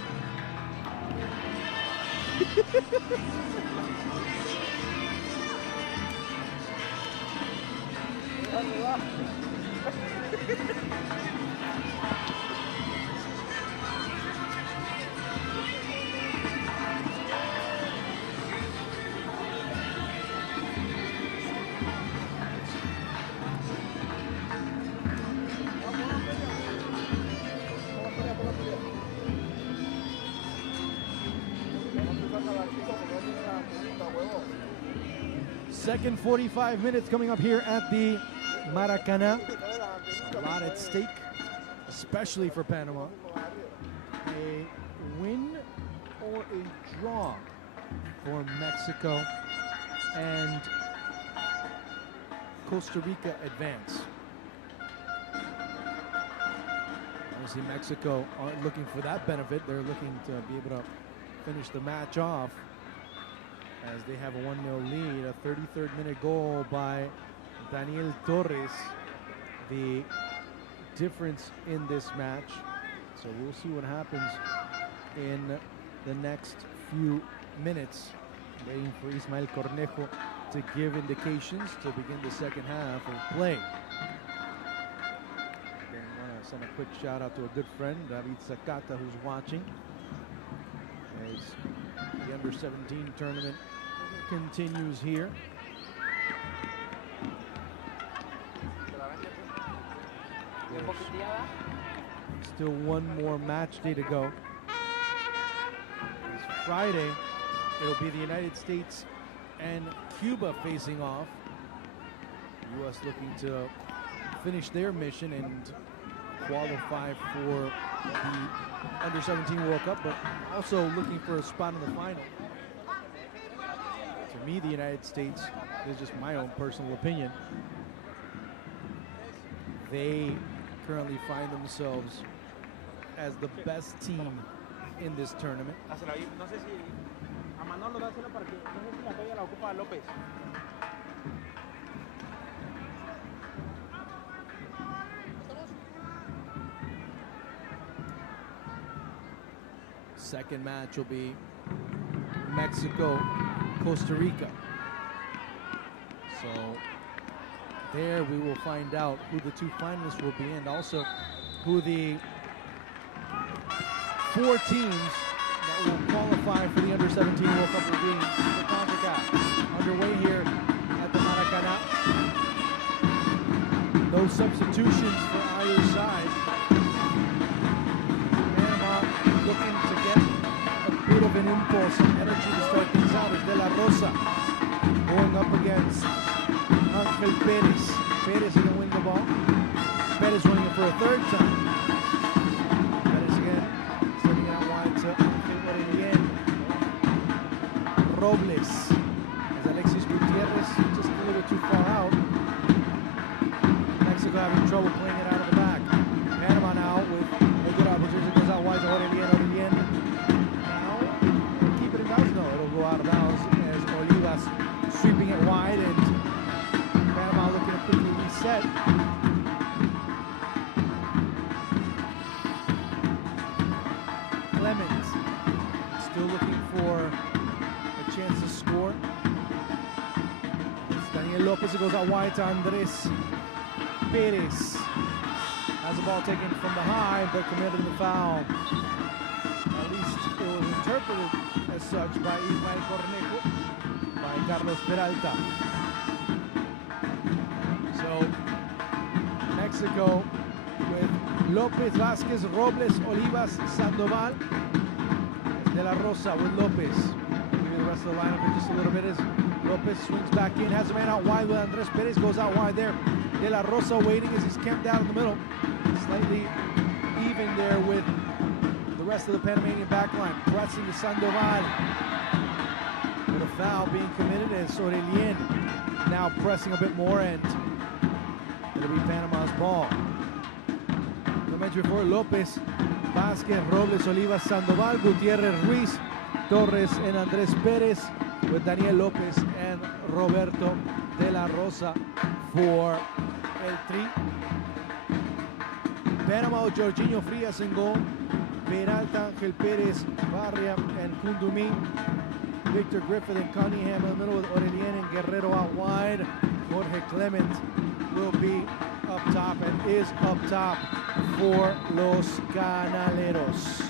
Second 45 minutes coming up here at the Maracaná. A lot at stake, especially for Panama. A win or a draw for Mexico, and Costa Rica advance. Obviously, Mexico aren't looking for that benefit. They're looking to be able to finish the match off as they have a 1-0 lead. A 33rd minute goal by Daniel Torres, the difference in this match. So we'll see what happens in the next few minutes. Waiting for Ismael Cornejo to give indications to begin the second half of play. Again, I want to send a quick shout out to a good friend, David Zacata, who's watching as the Under-17 tournament continues here. There's still one more match day to go. This Friday, it'll be the United States and Cuba facing off. The U.S. looking to finish their mission and qualify for the Under-17 World Cup, but also looking for a spot in the final. To me, the United States, this is just my own personal opinion, they currently find themselves as the best team in this tournament. Second match will be Mexico, Costa Rica. So there we will find out who the two finalists will be, and also who the 4 teams that will qualify for the Under-17 World Cup will be for Concacaf. Underway here at the Maracaná. No substitutions for either side. Panama looking to get a bit of an impulse and energy to start things out as De La Rosa going up against Angel Perez. Perez going to win the ball. Perez winning it for a third time. Perez again, sending it out wide to Angel Perez. Robles as Alexis Gutierrez just a little bit too far out. Mexico having trouble playing it out of the back. Panama now with a good opportunity, goes out wide to Aurelien. Now, keep it in bounds. No, it'll go out of bounds as Olivas sweeping it wide, and Panama looking to quickly reset. Clemens still looking for a chance to score. It's Daniel Lopez, it goes out wide to Andres Perez. Has the ball taken from behind, but committed the foul. At least it was interpreted as such by Ismael Cornejo, by Carlos Peralta. So Mexico with Lopez, Vasquez, Robles, Olivas, Sandoval. De La Rosa with Lopez. Maybe the rest of the lineup in just a little bit as Lopez swings back in, has a man out wide with Andres Perez, goes out wide there. De La Rosa waiting as he's camped out in the middle. Slightly even there with the rest of the Panamanian backline. Pressing to Sandoval. With a foul being committed as Aurelien now pressing a bit more, and it'll be Panama's ball. I mentioned before, Lopez, Vasquez, Robles, Olivas, Sandoval, Gutierrez, Ruiz, Torres, and Andres Perez, with Daniel Lopez and Roberto De La Rosa for el tri. Panama, Jorginho Frias in goal. Peralta, Ángel Pérez, Barria, and Kundumi. Victor Griffith and Cunningham in the middle with Aurelien and Guerrero out wide. Jorge Clement will be up top and is up top for Los Canaleros.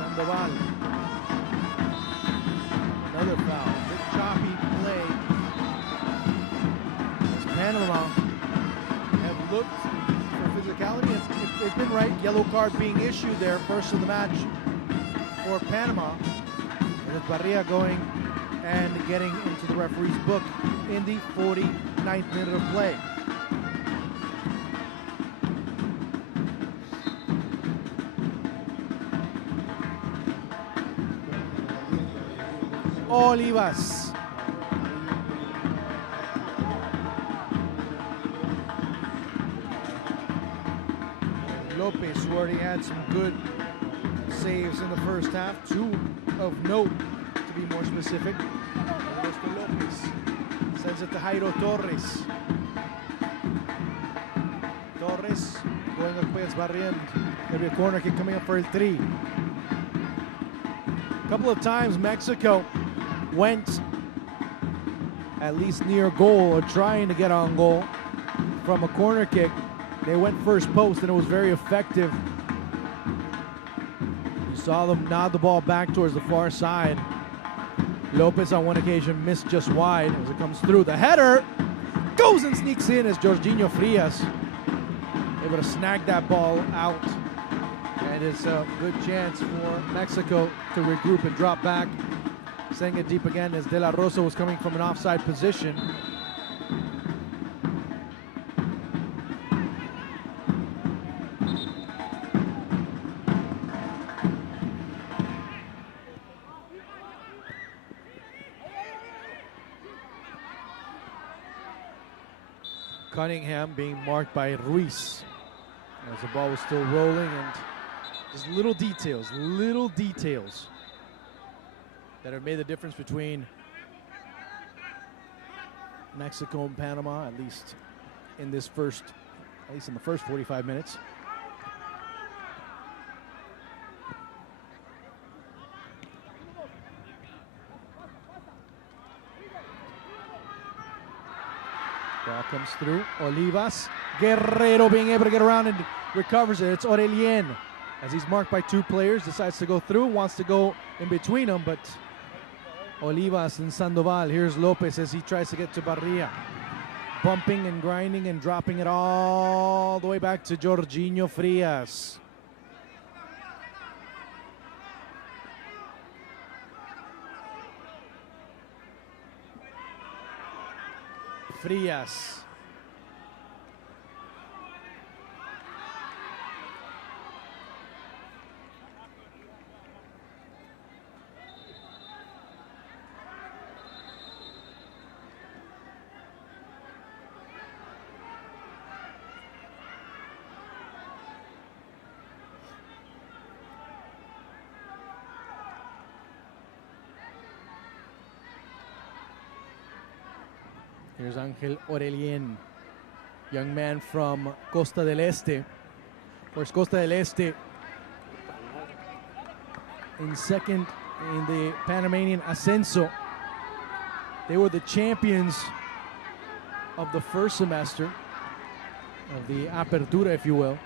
Sandoval. Another foul. Big choppy play. As Panama have looked for physicality. It's been right. Yellow card being issued there, first of the match for Panama. And it's Barria going and getting into the referee's book in the 49th minute of play. Olivas. Lopez, who already had some good saves in the first half, 2 of note to be more specific. Lopez sends it to Jairo Torres. Torres going up against Barrientos. Maybe a corner kick coming up for El Tri. A couple of times Mexico went at least near goal or trying to get on goal from a corner kick. They went first post and it was very effective. You saw them nod the ball back towards the far side. Lopez on one occasion missed just wide as it comes through. The header goes and sneaks in as Jorginho Frias able to snag that ball out. And it's a good chance for Mexico to regroup and drop back. Sending it deep again as De La Rosa was coming from an offside position. Cunningham being marked by Ruiz as the ball was still rolling, and just little details that have made the difference between Mexico and Panama, at least in the first 45 minutes. Ball comes through. Olivas. Guerrero being able to get around and recovers it. It's Aurelien. As he's marked by 2 players, decides to go through, wants to go in between them, but Olivas and Sandoval. Here's Lopez as he tries to get to Barria. Bumping and grinding and dropping it all the way back to Jorginho Frias. Frias. Here's Ángel Aurelien, young man from Costa del Este. Of course, Costa del Este in second in the Panamanian Ascenso. They were the champions of the first semester, of the Apertura, if you will.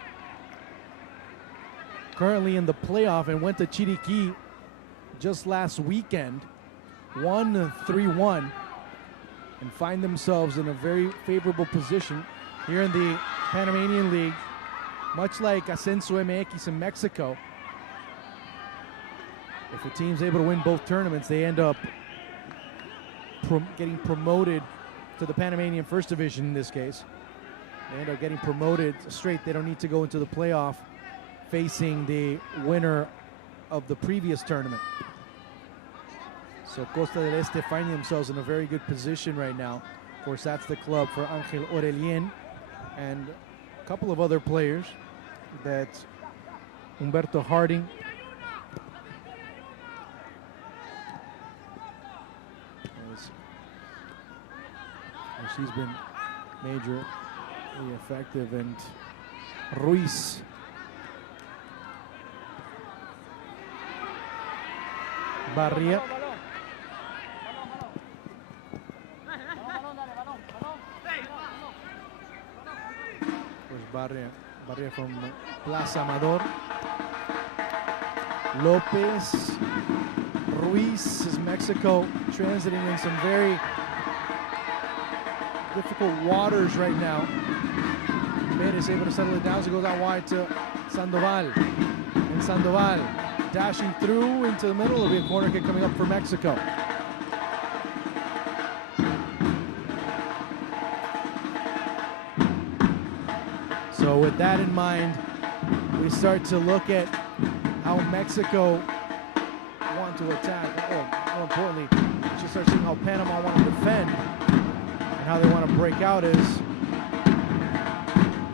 Currently in the playoff and went to Chiriquí just last weekend, won 3-1. And find themselves in a very favorable position here in the Panamanian League, much like Ascenso MX in Mexico. If a team's able to win both tournaments, they end up getting promoted to the Panamanian First Division in this case. They end up getting promoted straight. They don't need to go into the playoff facing the winner of the previous tournament. So Costa del Este finding themselves in a very good position right now. Of course, that's the club for Ángel Aurelien and a couple of other players. that Humberto Harding she's been majorly effective, and Ruiz Barria. Barria from Plaza Amador. Lopez. Ruiz is Mexico transiting in some very difficult waters right now. Mid is able to settle it down as it goes out wide to Sandoval. And Sandoval dashing through into the middle. It'll be a corner kick coming up for Mexico. So with that in mind, we start to look at how Mexico want to attack. Oh, more importantly, we should start seeing how Panama want to defend and how they want to break out. Is you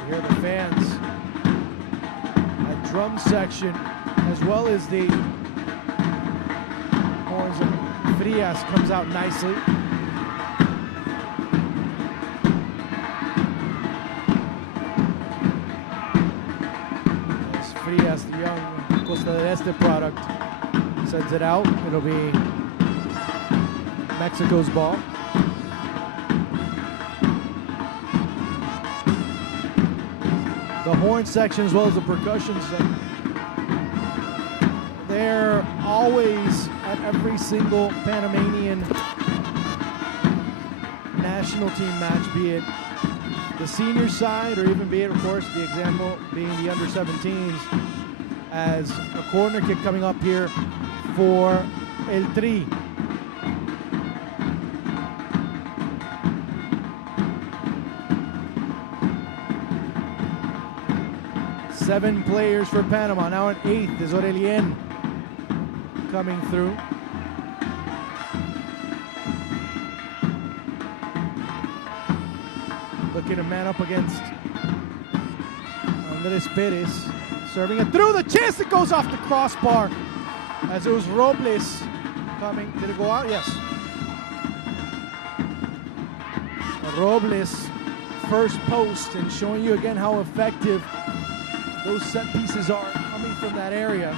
hear the fans at drum section, as well as the horns of Frias comes out nicely. Frias, the young Costa del Este product, sends it out. It'll be Mexico's ball. The horn section as well as the percussion section, they're always at every single Panamanian national team match, be it the senior side or even be it, of course, the example being the under-17s, as a corner kick coming up here for El Tri. Seven players for Panama. Now an eighth is Aurelien coming through. Looking to man up against Andres Perez. Serving it through the chance. It goes off the crossbar as it was Robles coming. Did it go out? Yes. Robles, first post, and showing you again how effective those set pieces are coming from that area.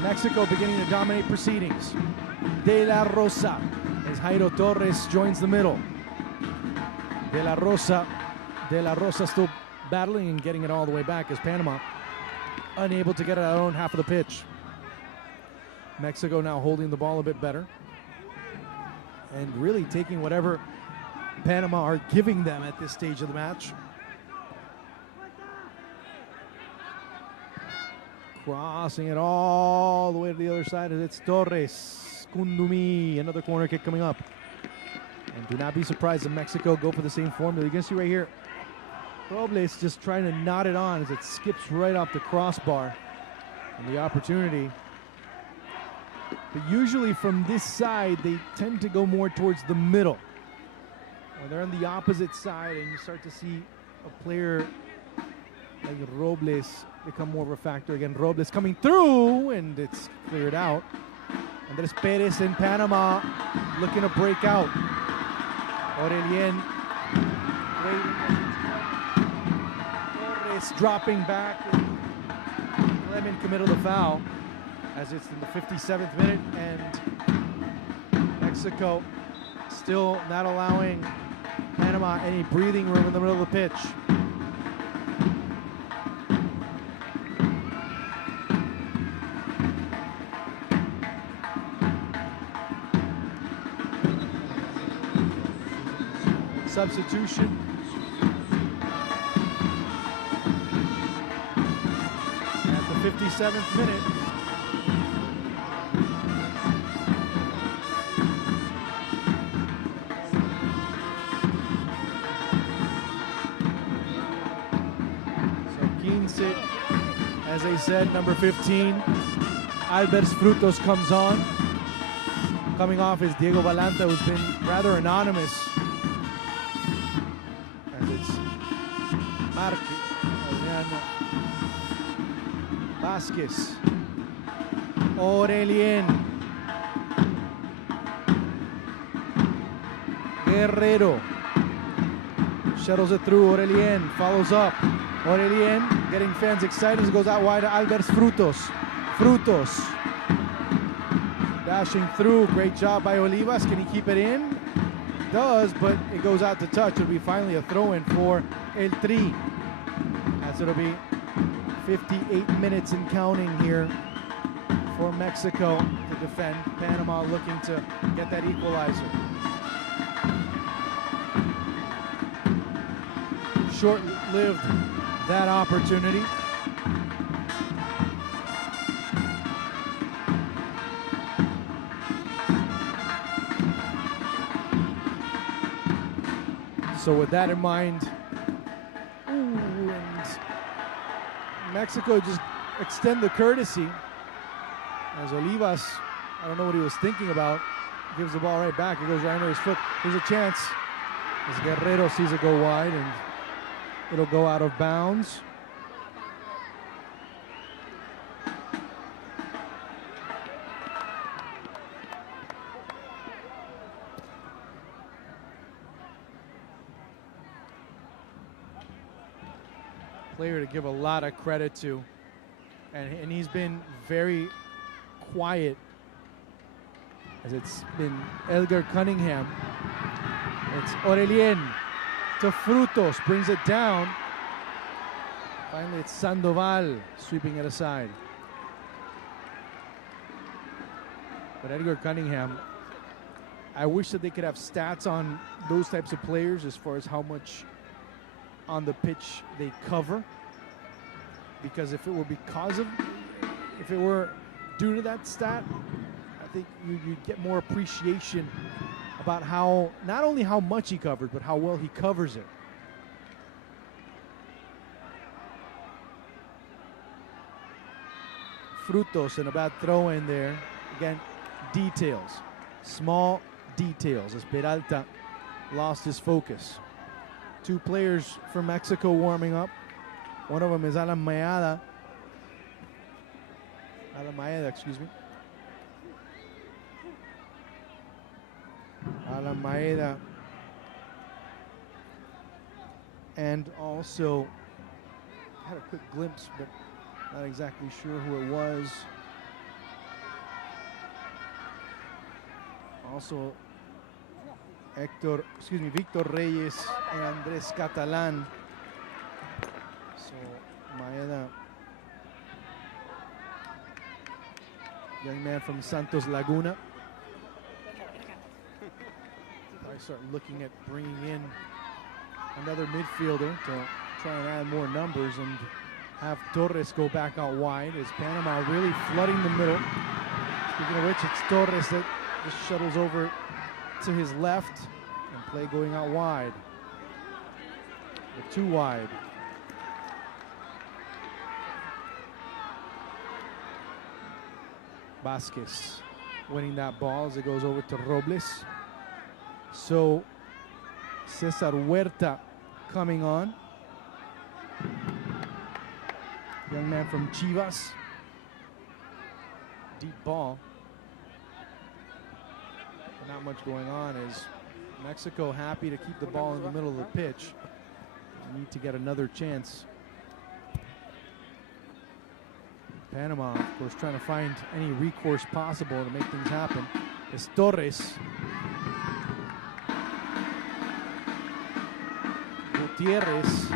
Mexico beginning to dominate proceedings. De La Rosa as Jairo Torres joins the middle. De La Rosa still battling and getting it all the way back as Panama unable to get it out on half of the pitch. Mexico now holding the ball a bit better and really taking whatever Panama are giving them at this stage of the match. Crossing it all the way to the other side as it's Torres. Kundumi, another corner kick coming up. And do not be surprised if Mexico go for the same formula. You can see right here, Robles just trying to knot it on as it skips right off the crossbar. And the opportunity. But usually from this side, they tend to go more towards the middle. When they're on the opposite side and you start to see a player like Robles become more of a factor. Again, Robles coming through and it's cleared out. Andres Perez in Panama looking to break out. Aurelien waiting. Torres dropping back. Clement committed the foul as it's in the 57th minute, and Mexico still not allowing Panama any breathing room in the middle of the pitch. Substitution. At the 57th minute. So 15, as I said, number 15, Alberts Frutos comes on. Coming off is Diego Balanta, who's been rather anonymous. And Vasquez. Aurelien. Guerrero. Shuttles it through. Aurelien follows up. Aurelien getting fans excited as it goes out wide to Albers Frutos. Frutos. Dashing through. Great job by Olivas. Can he keep it in? Does, but it goes out to touch. It'll be finally a throw-in for El Tri. As it'll be 58 minutes and counting here for Mexico to defend. Panama looking to get that equalizer. Short-lived that opportunity. So with that in mind, and Mexico just extend the courtesy as Olivas, I don't know what he was thinking about, gives the ball right back. It goes right under his foot. There's a chance as Guerrero sees it go wide, and it'll go out of bounds. Player to give a lot of credit to, and he's been very quiet as it's been Edgar Cunningham. It's Aurelien to Frutos, brings it down. Finally it's Sandoval sweeping it aside. But Edgar Cunningham, I wish that they could have stats on those types of players as far as how much on the pitch they cover, because if it were due to that stat, I think you'd get more appreciation about how, not only how much he covered, but how well he covers it. Frutos and a bad throw in there. Again, details, small details as Peralta lost his focus. Two players from Mexico warming up. One of them is Alan Maeda, excuse me. Alan Maeda. And also, had a quick glimpse, but not exactly sure who it was. Also, Victor Reyes and Andres Catalan. So Maeda, young man from Santos Laguna. I start looking at bringing in another midfielder to try and add more numbers and have Torres go back out wide as Panama really flooding the middle. Speaking of which, it's Torres that just shuttles over to his left and play going out wide. But too wide. Vasquez winning that ball as it goes over to Robles. So Cesar Huerta coming on. Young man from Chivas. Deep ball. But not much going on as Mexico happy to keep the ball in the middle of the pitch. They need to get another chance. Panama, of course, trying to find any recourse possible to make things happen. It's Torres. Gutierrez.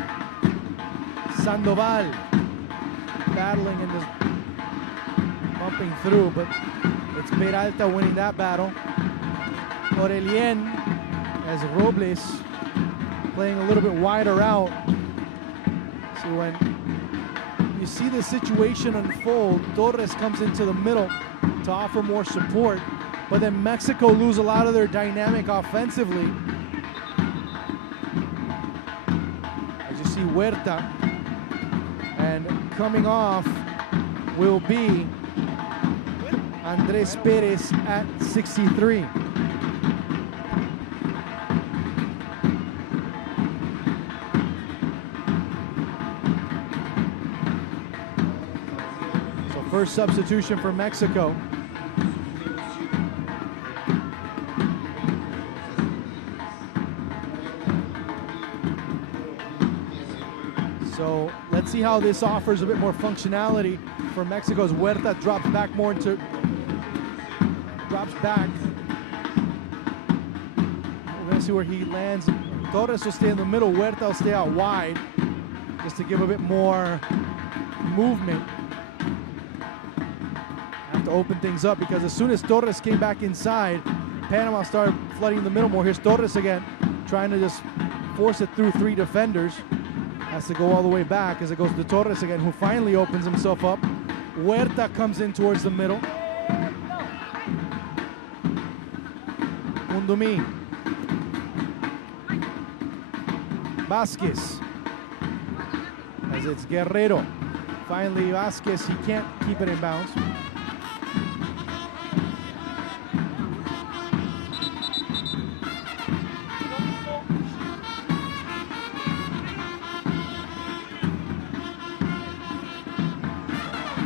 Sandoval. Battling and just bumping through, but it's Peralta winning that battle. Aurelien as Robles playing a little bit wider out. So when you see the situation unfold, Torres comes into the middle to offer more support, but then Mexico lose a lot of their dynamic offensively. As you see Huerta, and coming off will be Andres Perez at 63. first substitution for Mexico. So let's see how this offers a bit more functionality for Mexico as Huerta drops back. We're gonna see where he lands. Torres will stay in the middle, Huerta will stay out wide, just to give a bit more movement. Have to open things up because as soon as Torres came back inside, Panama started flooding the middle more. Here's Torres again, trying to just force it through three defenders. Has to go all the way back as it goes to Torres again, who finally opens himself up. Huerta comes in towards the middle. Undumi. Vasquez. As it's Guerrero. Finally, Vasquez, he can't keep it in bounds.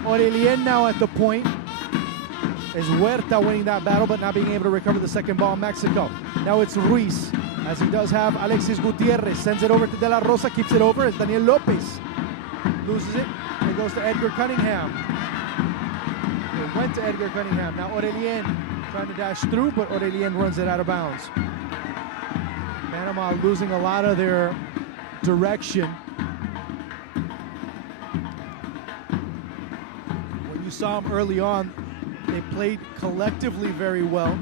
Aurelien now at the point. Is Huerta winning that battle but not being able to recover the second ball in Mexico. Now it's Ruiz, as he does have Alexis Gutierrez. Sends it over to De La Rosa, keeps it over. It's Daniel Lopez. Loses it. It goes to Edgar Cunningham. It went to Edgar Cunningham. Now Aurelien trying to dash through, but Aurelien runs it out of bounds. Panama losing a lot of their direction. You saw them early on. They played collectively very well.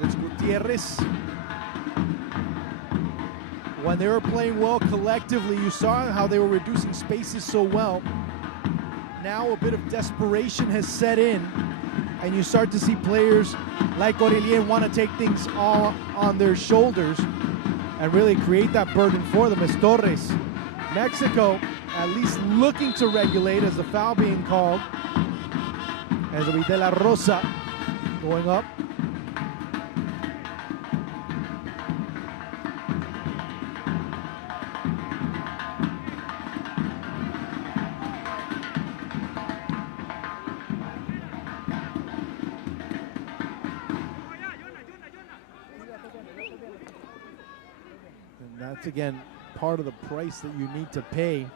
That's Gutierrez. When they were playing well collectively, you saw how they were reducing spaces so well. Now a bit of desperation has set in, and you start to see players like Aurelien want to take things all on their shoulders and really create that burden for them as Torres. Mexico at least looking to regulate as the foul being called. As it'll be De La Rosa going up. And that's again part of the price that you need to pay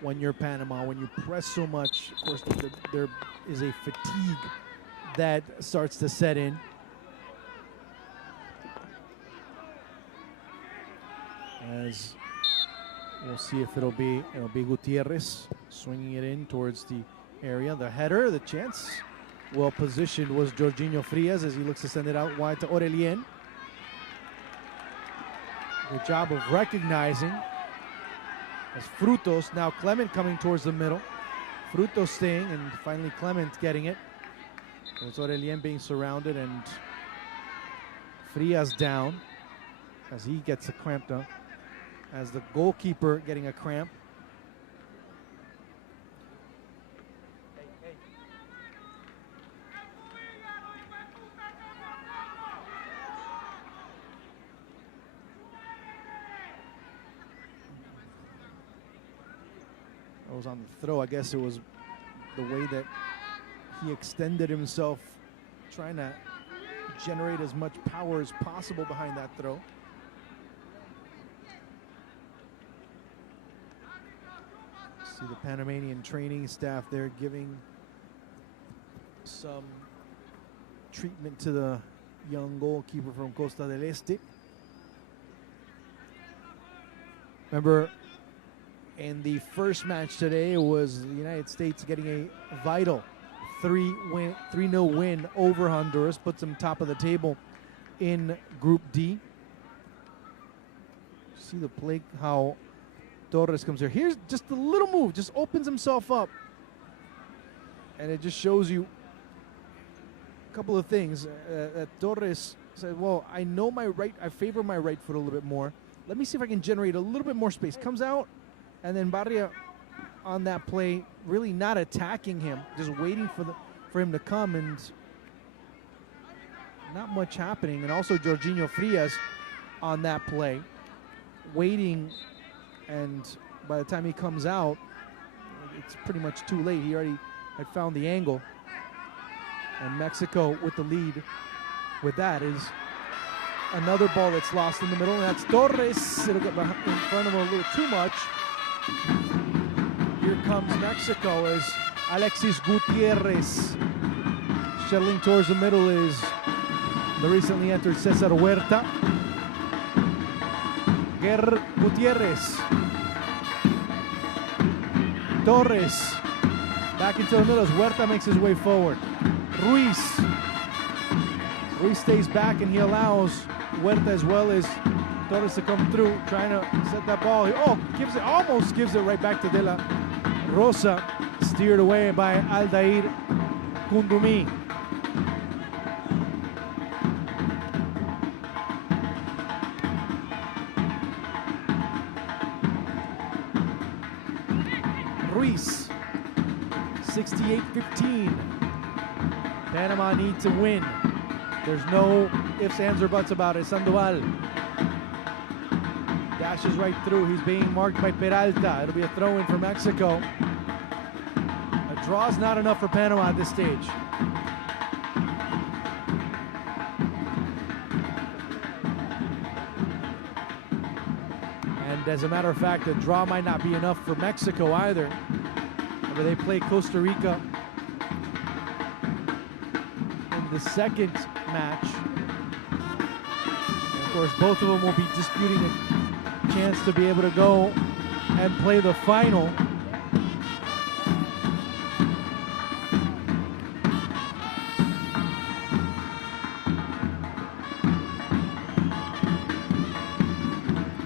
when you're Panama, when you press so much. Of course, there is a fatigue that starts to set in. As we'll see if it'll be Gutierrez swinging it in towards the area. The header, the chance, well positioned was Jorginho Frias as he looks to send it out wide to Aurelien. Good job of recognizing. As Frutos, now Clement coming towards the middle. Frutos staying, and finally Clement getting it. It's Aurelien being surrounded, and Frias down as he gets a cramp down. As the goalkeeper getting a cramp. Was on the throw. I guess it was the way that he extended himself, trying to generate as much power as possible behind that throw. See the Panamanian training staff there giving some treatment to the young goalkeeper from Costa del Este. Remember, in the first match today, it was the United States getting a vital 3-0 win over Honduras, puts them top of the table in Group D. See the play, how Torres comes here. Here's just a little move, just opens himself up. And it just shows you a couple of things. Torres said, well, I know I favor my right foot a little bit more. Let me see if I can generate a little bit more space. Comes out. And then Barria on that play, really not attacking him, just waiting for him to come, and not much happening. And also Jorginho Frias on that play, waiting, and by the time he comes out, it's pretty much too late. He already had found the angle. And Mexico with the lead. With that is another ball that's lost in the middle, and that's Torres. It'll get in front of him a little too much. Here comes Mexico as Alexis Gutierrez. Shuttling towards the middle is the recently entered Cesar Huerta. Gutierrez. Torres. Back into the middle as Huerta makes his way forward. Ruiz stays back and he allows Huerta as well as Torres to come through, trying to set that ball. Almost gives it right back to De La Rosa, steered away by Aldair Kundumi. Ruiz, 68-15. Panama need to win. There's no ifs, ands, or buts about it. Sandoval dashes right through. He's being marked by Peralta. It'll be a throw-in for Mexico. A draw's not enough for Panama at this stage. And as a matter of fact, a draw might not be enough for Mexico either. Remember, they play Costa Rica in the second match. And of course, both of them will be disputing a chance to be able to go and play the final.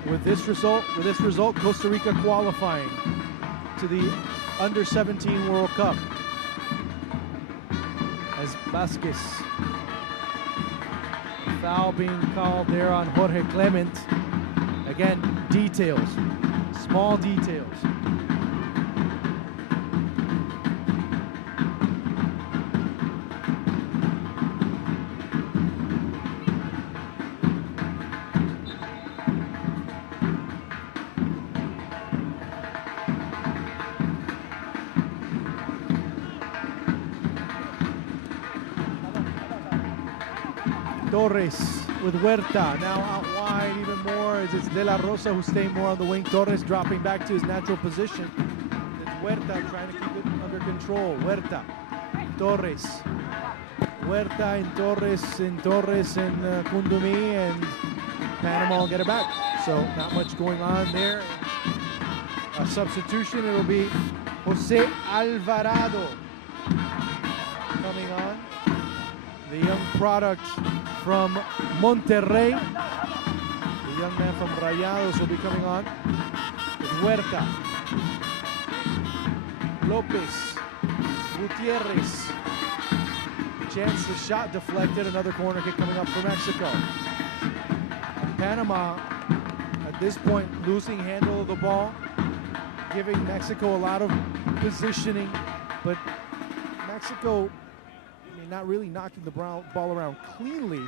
With this result, Costa Rica qualifying to the Under-17 World Cup. As Vasquez, foul being called there on Jorge Clement. Again, details, small details. Torres with Huerta, now out wide even more as it's De La Rosa who's staying more on the wing. Torres dropping back to his natural position. It's Huerta trying to keep it under control. Huerta, Torres. Huerta and Torres and Kundumi, and Panama will get it back. So not much going on there. A substitution, it'll be Jose Alvarado coming on. The young product from Monterrey. The young man from Rayados will be coming on. With Huerta. Lopez. Gutierrez. Chance, the shot deflected. Another corner kick coming up for Mexico. Panama, at this point, losing handle of the ball, giving Mexico a lot of positioning, but Mexico not really knocking the ball around cleanly.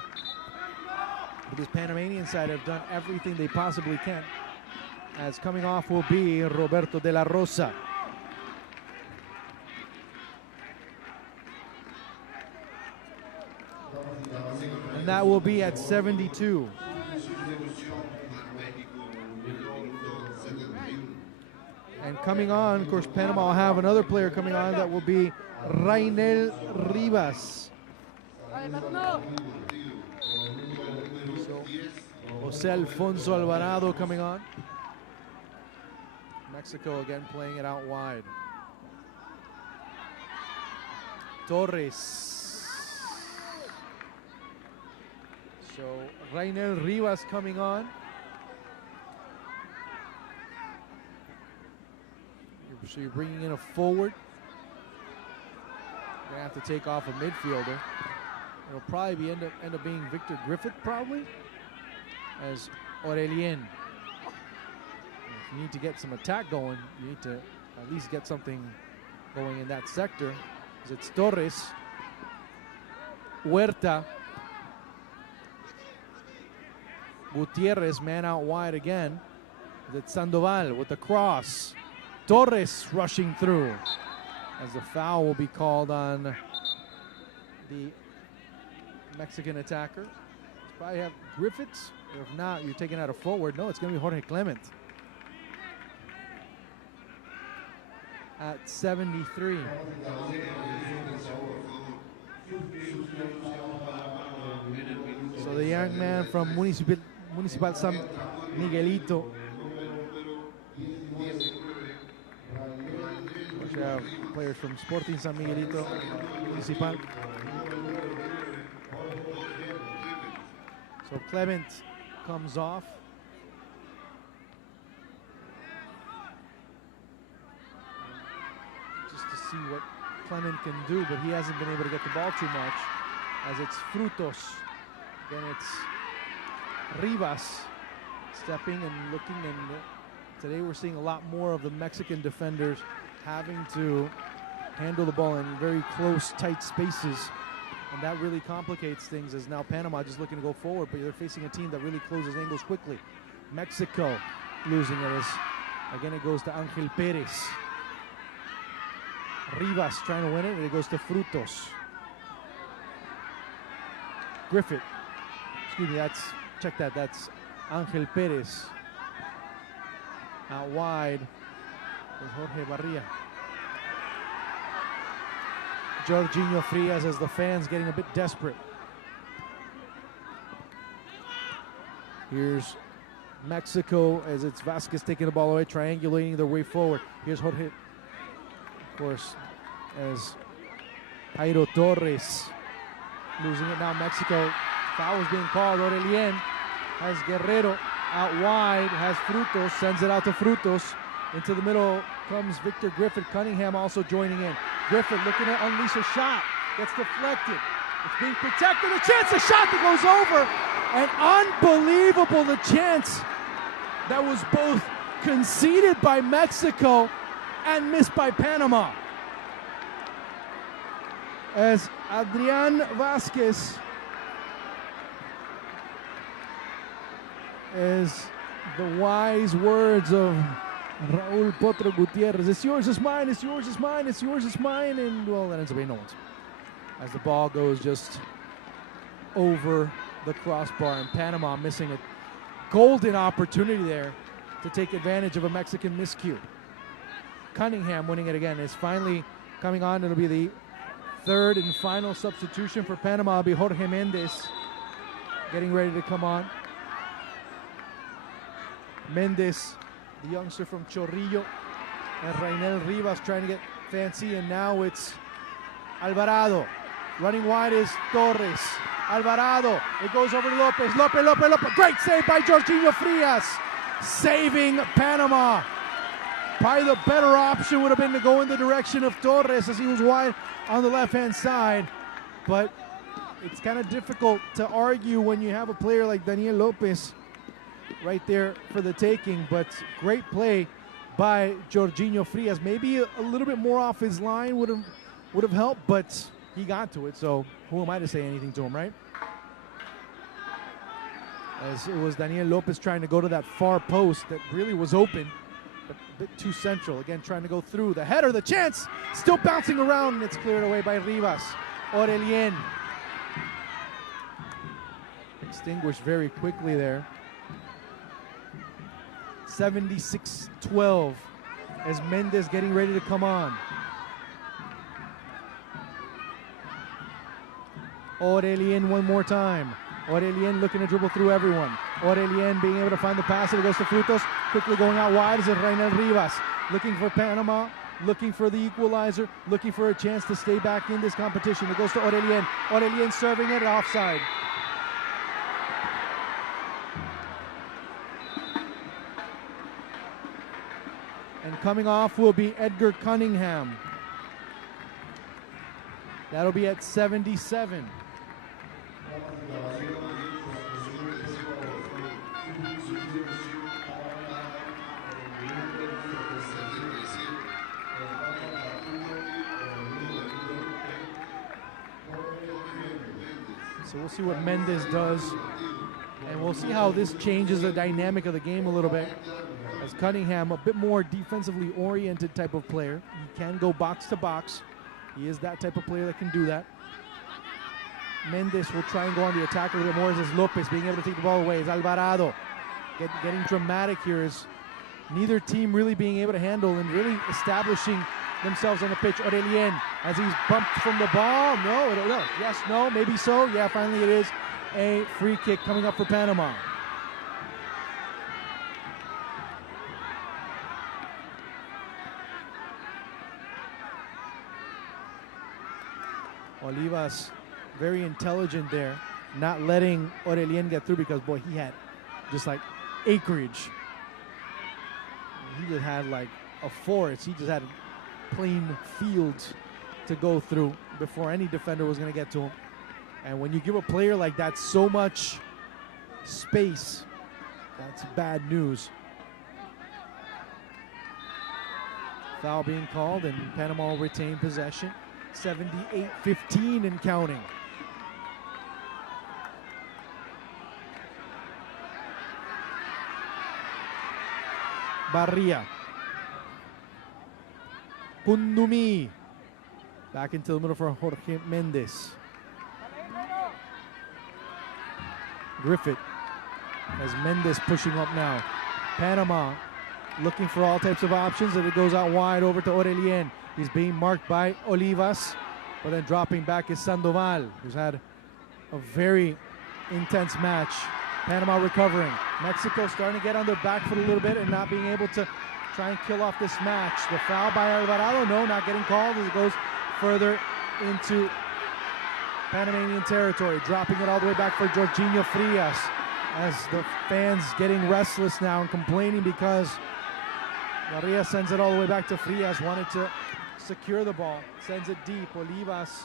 But this Panamanian side have done everything they possibly can. As coming off will be Roberto De La Rosa. And that will be at 72. And coming on, of course, Panama will have another player coming on. That will be Rainel Rivas. So, Jose Alfonso Alvarado coming on. Mexico again playing it out wide. Torres. So Rainel Rivas coming on. So you're bringing in a forward. Gonna have to take off a midfielder. It'll probably end up being Victor Griffith, probably, as Aurelien. If you need to get some attack going, you need to at least get something going in that sector. It's Torres, Huerta, Gutierrez, man out wide again. It's Sandoval with the cross. Torres rushing through. as the foul will be called on the Mexican attacker. Probably have Griffiths, or if not, you're taking out a forward. No, it's going to be Jorge Clement. At 73. So the young man from Municipal San Miguelito. We have players from Sporting San Miguelito, Municipal. So Clement comes off. Just to see what Clement can do, but he hasn't been able to get the ball too much. As it's Frutos. Then it's Rivas stepping and looking, and today we're seeing a lot more of the Mexican defenders having to handle the ball in very close, tight spaces. And that really complicates things, as now Panama just looking to go forward, but they're facing a team that really closes angles quickly. Mexico losing it as, again, it goes to Ángel Pérez. Rivas trying to win it, and it goes to Frutos. Griffith, excuse me, check that, that's Ángel Pérez. Out wide with Jorge Barria. Jorginho Frias as the fans getting a bit desperate. Here's Mexico as it's Vasquez taking the ball away, triangulating their way forward. Here's Jorge, of course, as Jairo Torres losing it now. Mexico, foul is being called. Aurelien has Guerrero out wide, has Frutos, sends it out to Frutos. Into the middle comes Victor Griffith. Cunningham also joining in. Griffith looking to unleash a shot. Gets deflected. It's being protected. A chance, a shot that goes over. And unbelievable, the chance that was both conceded by Mexico and missed by Panama. As Adrian Vasquez, as the wise words of Raul Potro Gutierrez, it's yours, it's mine, it's yours, it's mine, it's yours, it's mine, and well, that ends up being no one's. As the ball goes just over the crossbar, and Panama missing a golden opportunity there to take advantage of a Mexican miscue. Cunningham winning it again is finally coming on. It'll be the third and final substitution for Panama. It'll be Jorge Mendes getting ready to come on. Mendes, the youngster from Chorrillo, and Rainel Rivas trying to get fancy, and now it's Alvarado. Running wide is Torres. Alvarado, it goes over to Lopez. Lopez. Great save by Jorginho Frias, saving Panama. Probably the better option would have been to go in the direction of Torres, as he was wide on the left-hand side. But it's kind of difficult to argue when you have a player like Daniel Lopez right there for the taking. But great play by Jorginho Frias. Maybe a little bit more off his line would have helped, but he got to it, so who am I to say anything to him, right? As it was Daniel Lopez trying to go to that far post that really was open, but a bit too central. Again, trying to go through. The header, the chance, still bouncing around, and it's cleared away by Rivas. Aurelien. Extinguished very quickly there. 76-12 as Mendes getting ready to come on. Aurelien one more time. Aurelien looking to dribble through everyone. Aurelien being able to find the pass. It goes to Frutos. Quickly going out wide is Rainel Rivas. Looking for Panama. Looking for the equalizer. Looking for a chance to stay back in this competition. It goes to Aurelien. Aurelien serving it offside. And coming off will be Edgar Cunningham. That'll be at 77. So we'll see what Mendes does, and we'll see how this changes the dynamic of the game a little bit. As Cunningham, a bit more defensively oriented type of player. He can go box to box. He is that type of player that can do that. Mendes will try and go on the attack a little bit more. As Lopez being able to take the ball away. As Alvarado getting dramatic here. Is neither team really being able to handle and really establishing themselves on the pitch. Aurelien, as he's bumped from the ball. No, yes, no, maybe so. Yeah, finally it is a free kick coming up for Panama. Olivas, very intelligent there, not letting Aurelien get through because, boy, he had just like acreage. He just had like a forest. He just had plain fields to go through before any defender was going to get to him. And when you give a player like that so much space, that's bad news. Foul being called, and Panama will retain possession. 78-15 and counting. Barria. Kundumi. Back into the middle for Jorge Mendes. Griffith. As Mendes pushing up now. Panama looking for all types of options, and it goes out wide over to Aurelien. He's being marked by Olivas, but then dropping back is Sandoval, who's had a very intense match. Panama recovering. Mexico starting to get on their back foot a little bit and not being able to try and kill off this match. The foul by Alvarado, no, not getting called as it goes further into Panamanian territory. Dropping it all the way back for Jorginho Frias, as the fans getting restless now and complaining because Maria sends it all the way back to Frias, wanted to secure the ball, sends it deep. Olivas,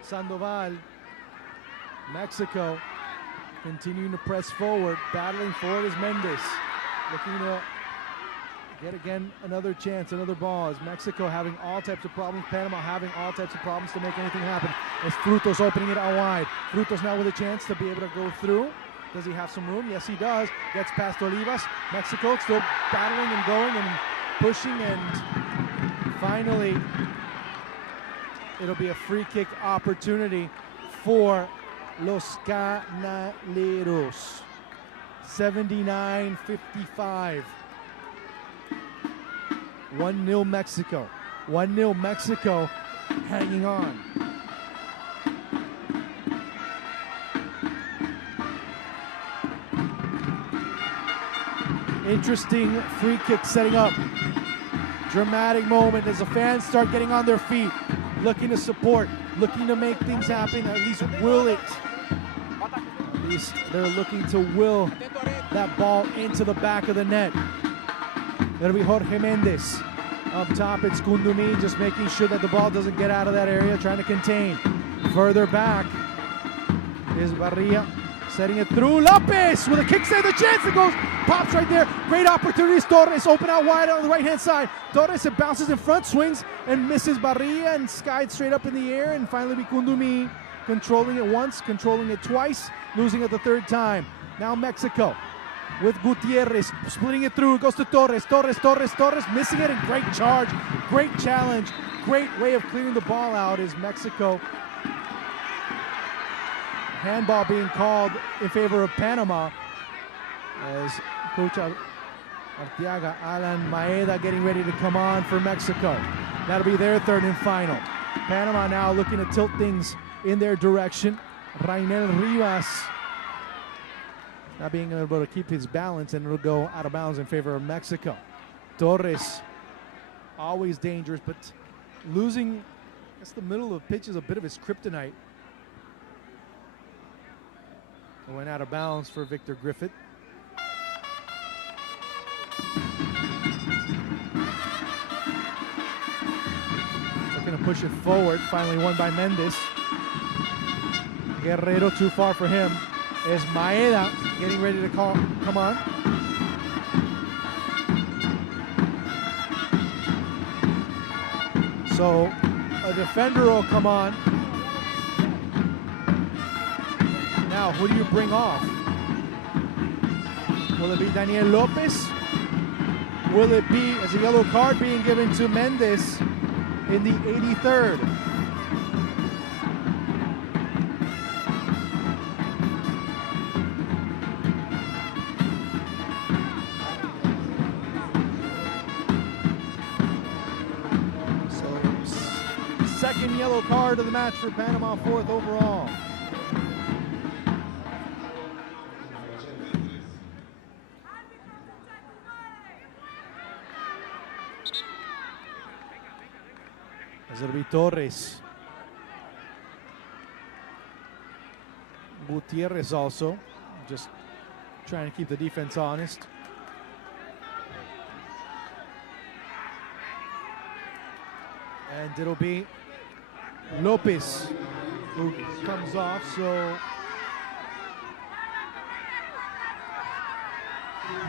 Sandoval, Mexico continuing to press forward, battling forward is Mendes, looking to get again another chance, another ball, as Mexico having all types of problems, Panama having all types of problems to make anything happen. As Frutos opening it out wide. Frutos now with a chance to be able to go through. Does he have some room? Yes, he does. Gets past Olivas. Mexico still battling and going and pushing, and finally it'll be a free kick opportunity for Los Canaleros. 79-55. 1-0 Mexico. 1-0 Mexico hanging on. Interesting free kick setting up. Dramatic moment as the fans start getting on their feet, looking to support, looking to make things happen, at least will it. At least they're looking to will that ball into the back of the net. That'll be Jorge Mendes. Up top, it's Kundumi, just making sure that the ball doesn't get out of that area, trying to contain. Further back is Barria, setting it through. Lopez with a kick save, the chance, it goes, pops right there. Great opportunities. Torres open out wide on the right-hand side. Torres, it bounces in front, swings and misses Barria and skies straight up in the air. And finally, Kundumi controlling it once, controlling it twice, losing it the third time. Now Mexico with Gutierrez, splitting it through. It goes to Torres, missing it, and great charge, great challenge, great way of clearing the ball out is Mexico. Handball being called in favor of Panama as Coach Arteaga, Alan Maeda getting ready to come on for Mexico. That'll be their third and final. Panama now looking to tilt things in their direction. Rainel Rivas not being able to keep his balance, and it'll go out of bounds in favor of Mexico. Torres, always dangerous, but losing, I guess the middle of the pitch is a bit of his kryptonite. It went out of bounds for Victor Griffith. Looking to push it forward, finally won by Mendes. Guerrero too far for him. Is Maeda getting ready to come on. So a defender will come on. Now, who do you bring off? Will it be Daniel Lopez? will it be as a yellow card being given to Mendes in the 83rd? So, second yellow card of the match for Panama, 4th overall. As it'll be Torres. Gutierrez also, just trying to keep the defense honest. And it'll be Lopez who comes off, so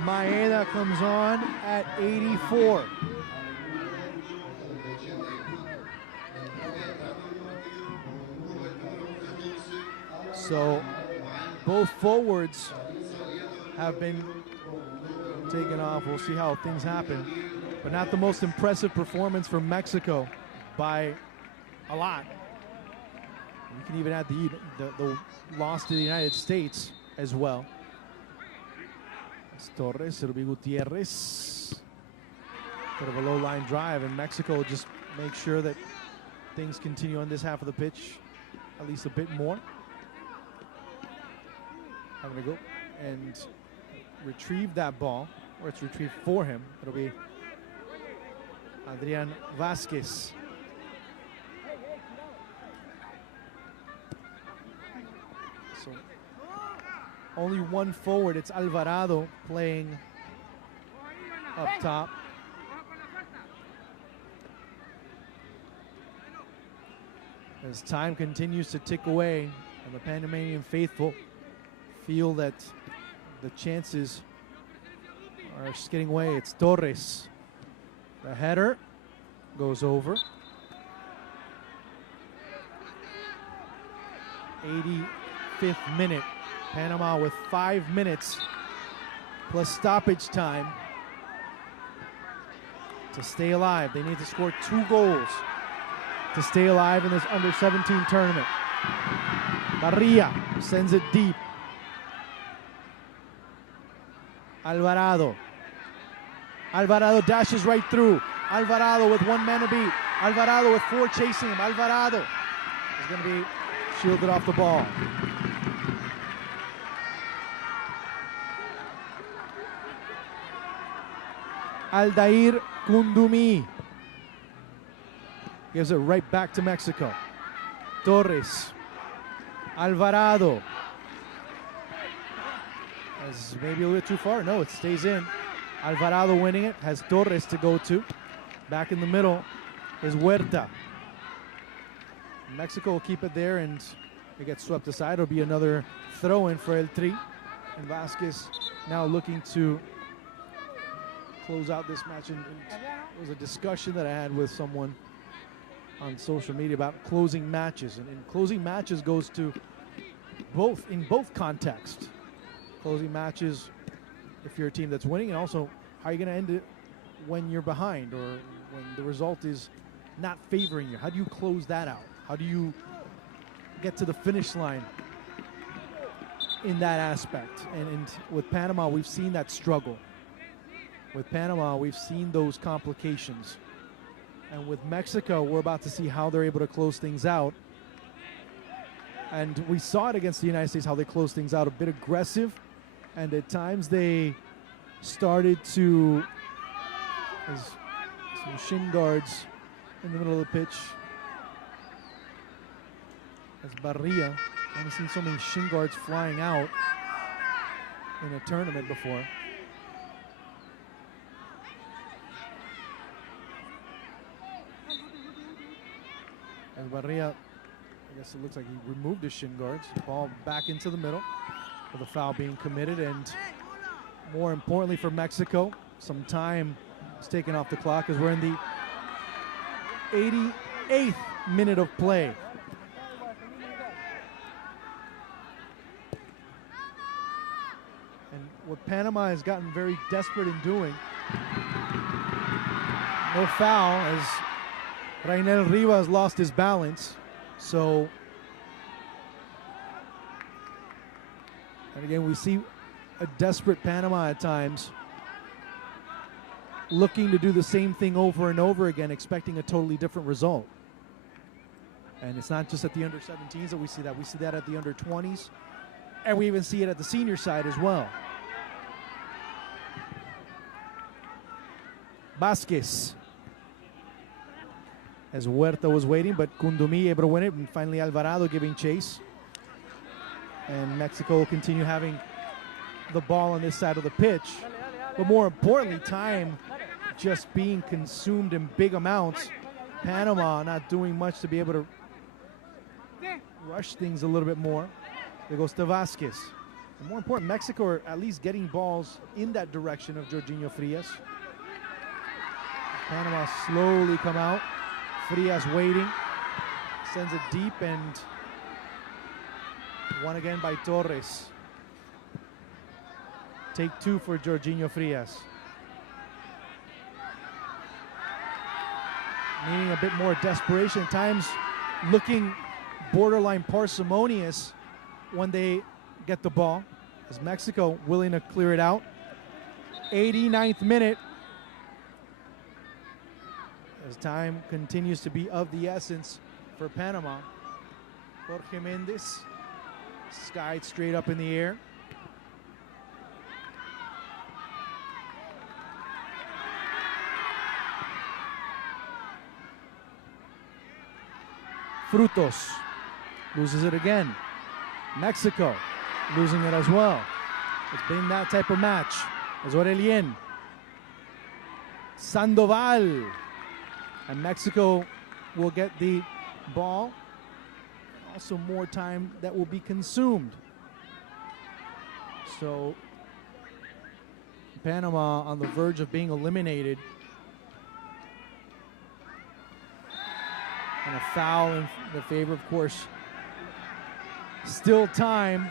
Maeda comes on at 84. So both forwards have been taken off. We'll see how things happen. But not the most impressive performance from Mexico by a lot. You can even add the loss to the United States as well. It's Torres, it'll be Gutierrez. Bit of a low line drive, and Mexico will just make sure that things continue on this half of the pitch at least a bit more. Having to go and retrieve that ball, or it's retrieved for him. It'll be Adrian Vasquez. So only one forward. It's Alvarado playing up top. As time continues to tick away, and the Panamanian faithful feel that the chances are just getting away. It's Torres. The header goes over. 85th minute. Panama with 5 minutes plus stoppage time to stay alive. They need to score 2 goals to stay alive in this under-17 tournament. Barria sends it deep. Alvarado. Alvarado dashes right through. Alvarado with 1 man to beat. Alvarado with 4 chasing him. Alvarado is going to be shielded off the ball. Aldair Kundumi gives it right back to Mexico. Torres. Alvarado. As maybe a little bit too far. No, it stays in. Alvarado winning it. Has Torres to go to. Back in the middle is Huerta. Mexico will keep it there, and it gets swept aside. It'll be another throw-in for El Tri. And Vasquez now looking to close out this match. And it was a discussion that I had with someone on social media about closing matches. And closing matches goes to both, in both contexts. Closing matches if you're a team that's winning, and also how are you going to end it when you're behind or when the result is not favoring you. How do you close that out? How do you get to the finish line in that aspect? And with Panama, we've seen that struggle. With Panama, we've seen those complications. And with Mexico, we're about to see how they're able to close things out. And we saw it against the United States, how they closed things out, a bit aggressive. And at times they started to, as some shin guards in the middle of the pitch. As Barria, I haven't seen so many shin guards flying out in a tournament before. As Barria, I guess it looks like he removed his shin guards. Ball back into the middle with a foul being committed, and more importantly for Mexico, some time is taken off the clock as we're in the 88th minute of play. And what Panama has gotten very desperate in doing No foul as Rainel Rivas lost his balance. So, and again, we see a desperate Panama at times, looking to do the same thing over and over again, expecting a totally different result. And it's not just at the under-17s that we see that. We see that at the under-20s, and we even see it at the senior side as well. Vasquez. As Huerta was waiting, but Kundumi able to win it, and finally Alvarado giving chase. And Mexico will continue having the ball on this side of the pitch. But more importantly, time just being consumed in big amounts. Panama not doing much to be able to rush things a little bit more. There goes to Vasquez. And more important, Mexico are at least getting balls in that direction of Jorginho Frias. Panama slowly come out. Frias waiting, sends it deep, and won again by Torres. Take two for Jorginho Frias. Needing a bit more desperation, at times looking borderline parsimonious when they get the ball, as Mexico willing to clear it out. 89th minute. As time continues to be of the essence for Panama. Jorge Mendes skied straight up in the air. Frutos loses it again. Mexico losing it as well. It's been that type of match. As Aurelien. Sandoval. And Mexico will get the ball. Also more time that will be consumed. So Panama on the verge of being eliminated. And a foul in the favor, of course. Still time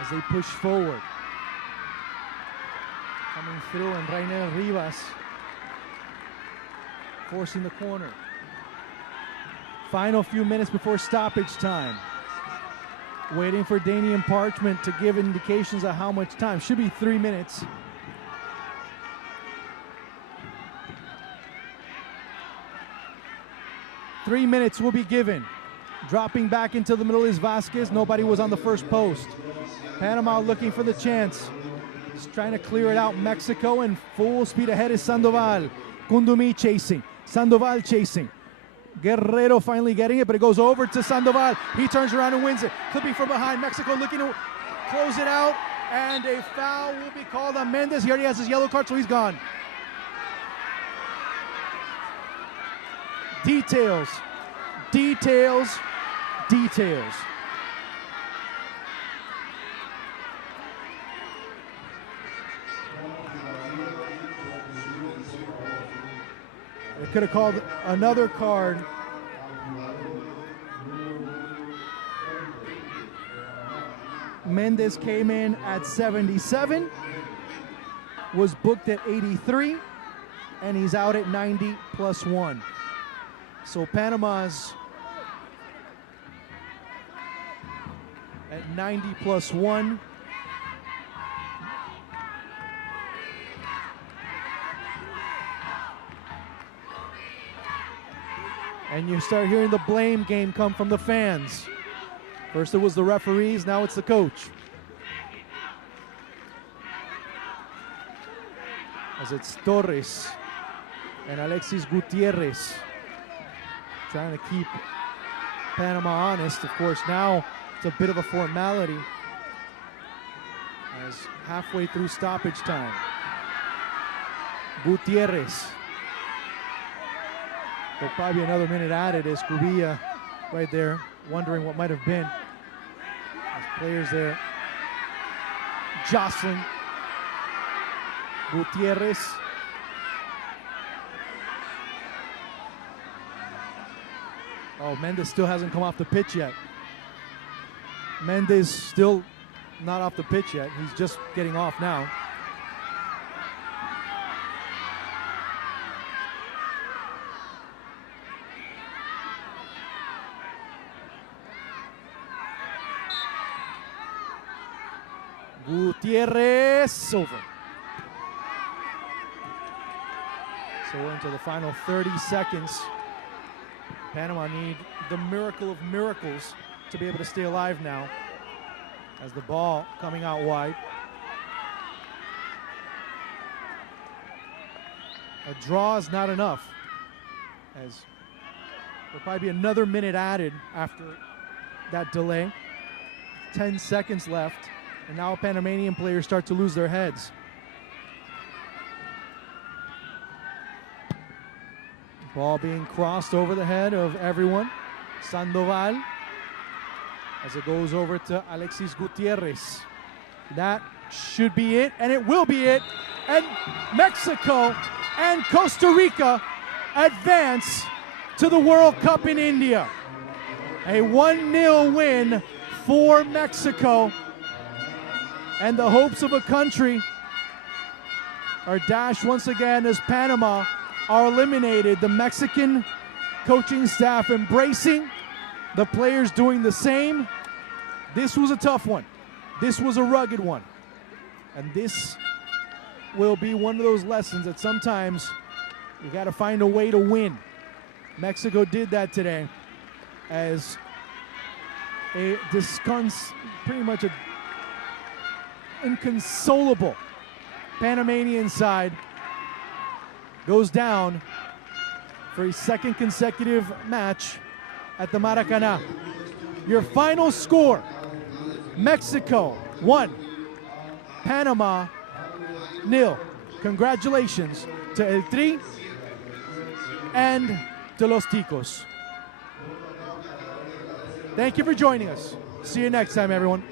as they push forward. Coming through, and Rainel Rivas forcing the corner. Final few minutes before stoppage time. Waiting for Danian Parchment to give indications of how much time. Should be 3 minutes. Three minutes will be given. Dropping back into the middle is Vasquez. Nobody was on the first post. Panama looking for the chance. Just trying to clear it out. Mexico, and full speed ahead is Sandoval. Kundumi chasing. Sandoval chasing. Guerrero finally getting it, but it goes over to Sandoval. He turns around and wins it. Clipping from behind. Mexico looking to close it out. And a foul will be called on Mendes. He already has his yellow card, so he's gone. Details. Details. Details. They could have called another card. Mendes came in at 77, was booked at 83, and he's out at 90 plus 1. So Panama's at 90 plus 1. And you start hearing the blame game come from the fans. First it was the referees, now it's the coach. As it's Torres and Alexis Gutierrez trying to keep Panama honest. Of course, now it's a bit of a formality as halfway through stoppage time. Gutierrez. There'll probably be another minute added as Cubilla right there, wondering what might have been. As players there jostling Gutierrez. Oh, Mendes still hasn't come off the pitch yet. Mendes still not off the pitch yet. He's just getting off now. Gutierrez over. So we're into the final 30 seconds. Panama need the miracle of miracles to be able to stay alive now, as the ball coming out wide. A draw is not enough, as there'll probably be another minute added after that delay. 10 seconds left, and now Panamanian players start to lose their heads. Ball being crossed over the head of everyone. Sandoval, as it goes over to Alexis Gutierrez. That should be it, and it will be it. And Mexico and Costa Rica advance to the World Cup in India. A 1-0 win for Mexico. And the hopes of a country are dashed once again as Panama are eliminated. The Mexican coaching staff embracing, the players doing the same. This was a tough one. This was a rugged one. And this will be one of those lessons that sometimes you got to find a way to win. Mexico did that today, as a pretty much a inconsolable Panamanian side goes down for a second consecutive match at the Maracanã. Your final score: Mexico 1, Panama 0. Congratulations to El Tri and to Los Ticos. Thank you for joining us. See you next time, everyone.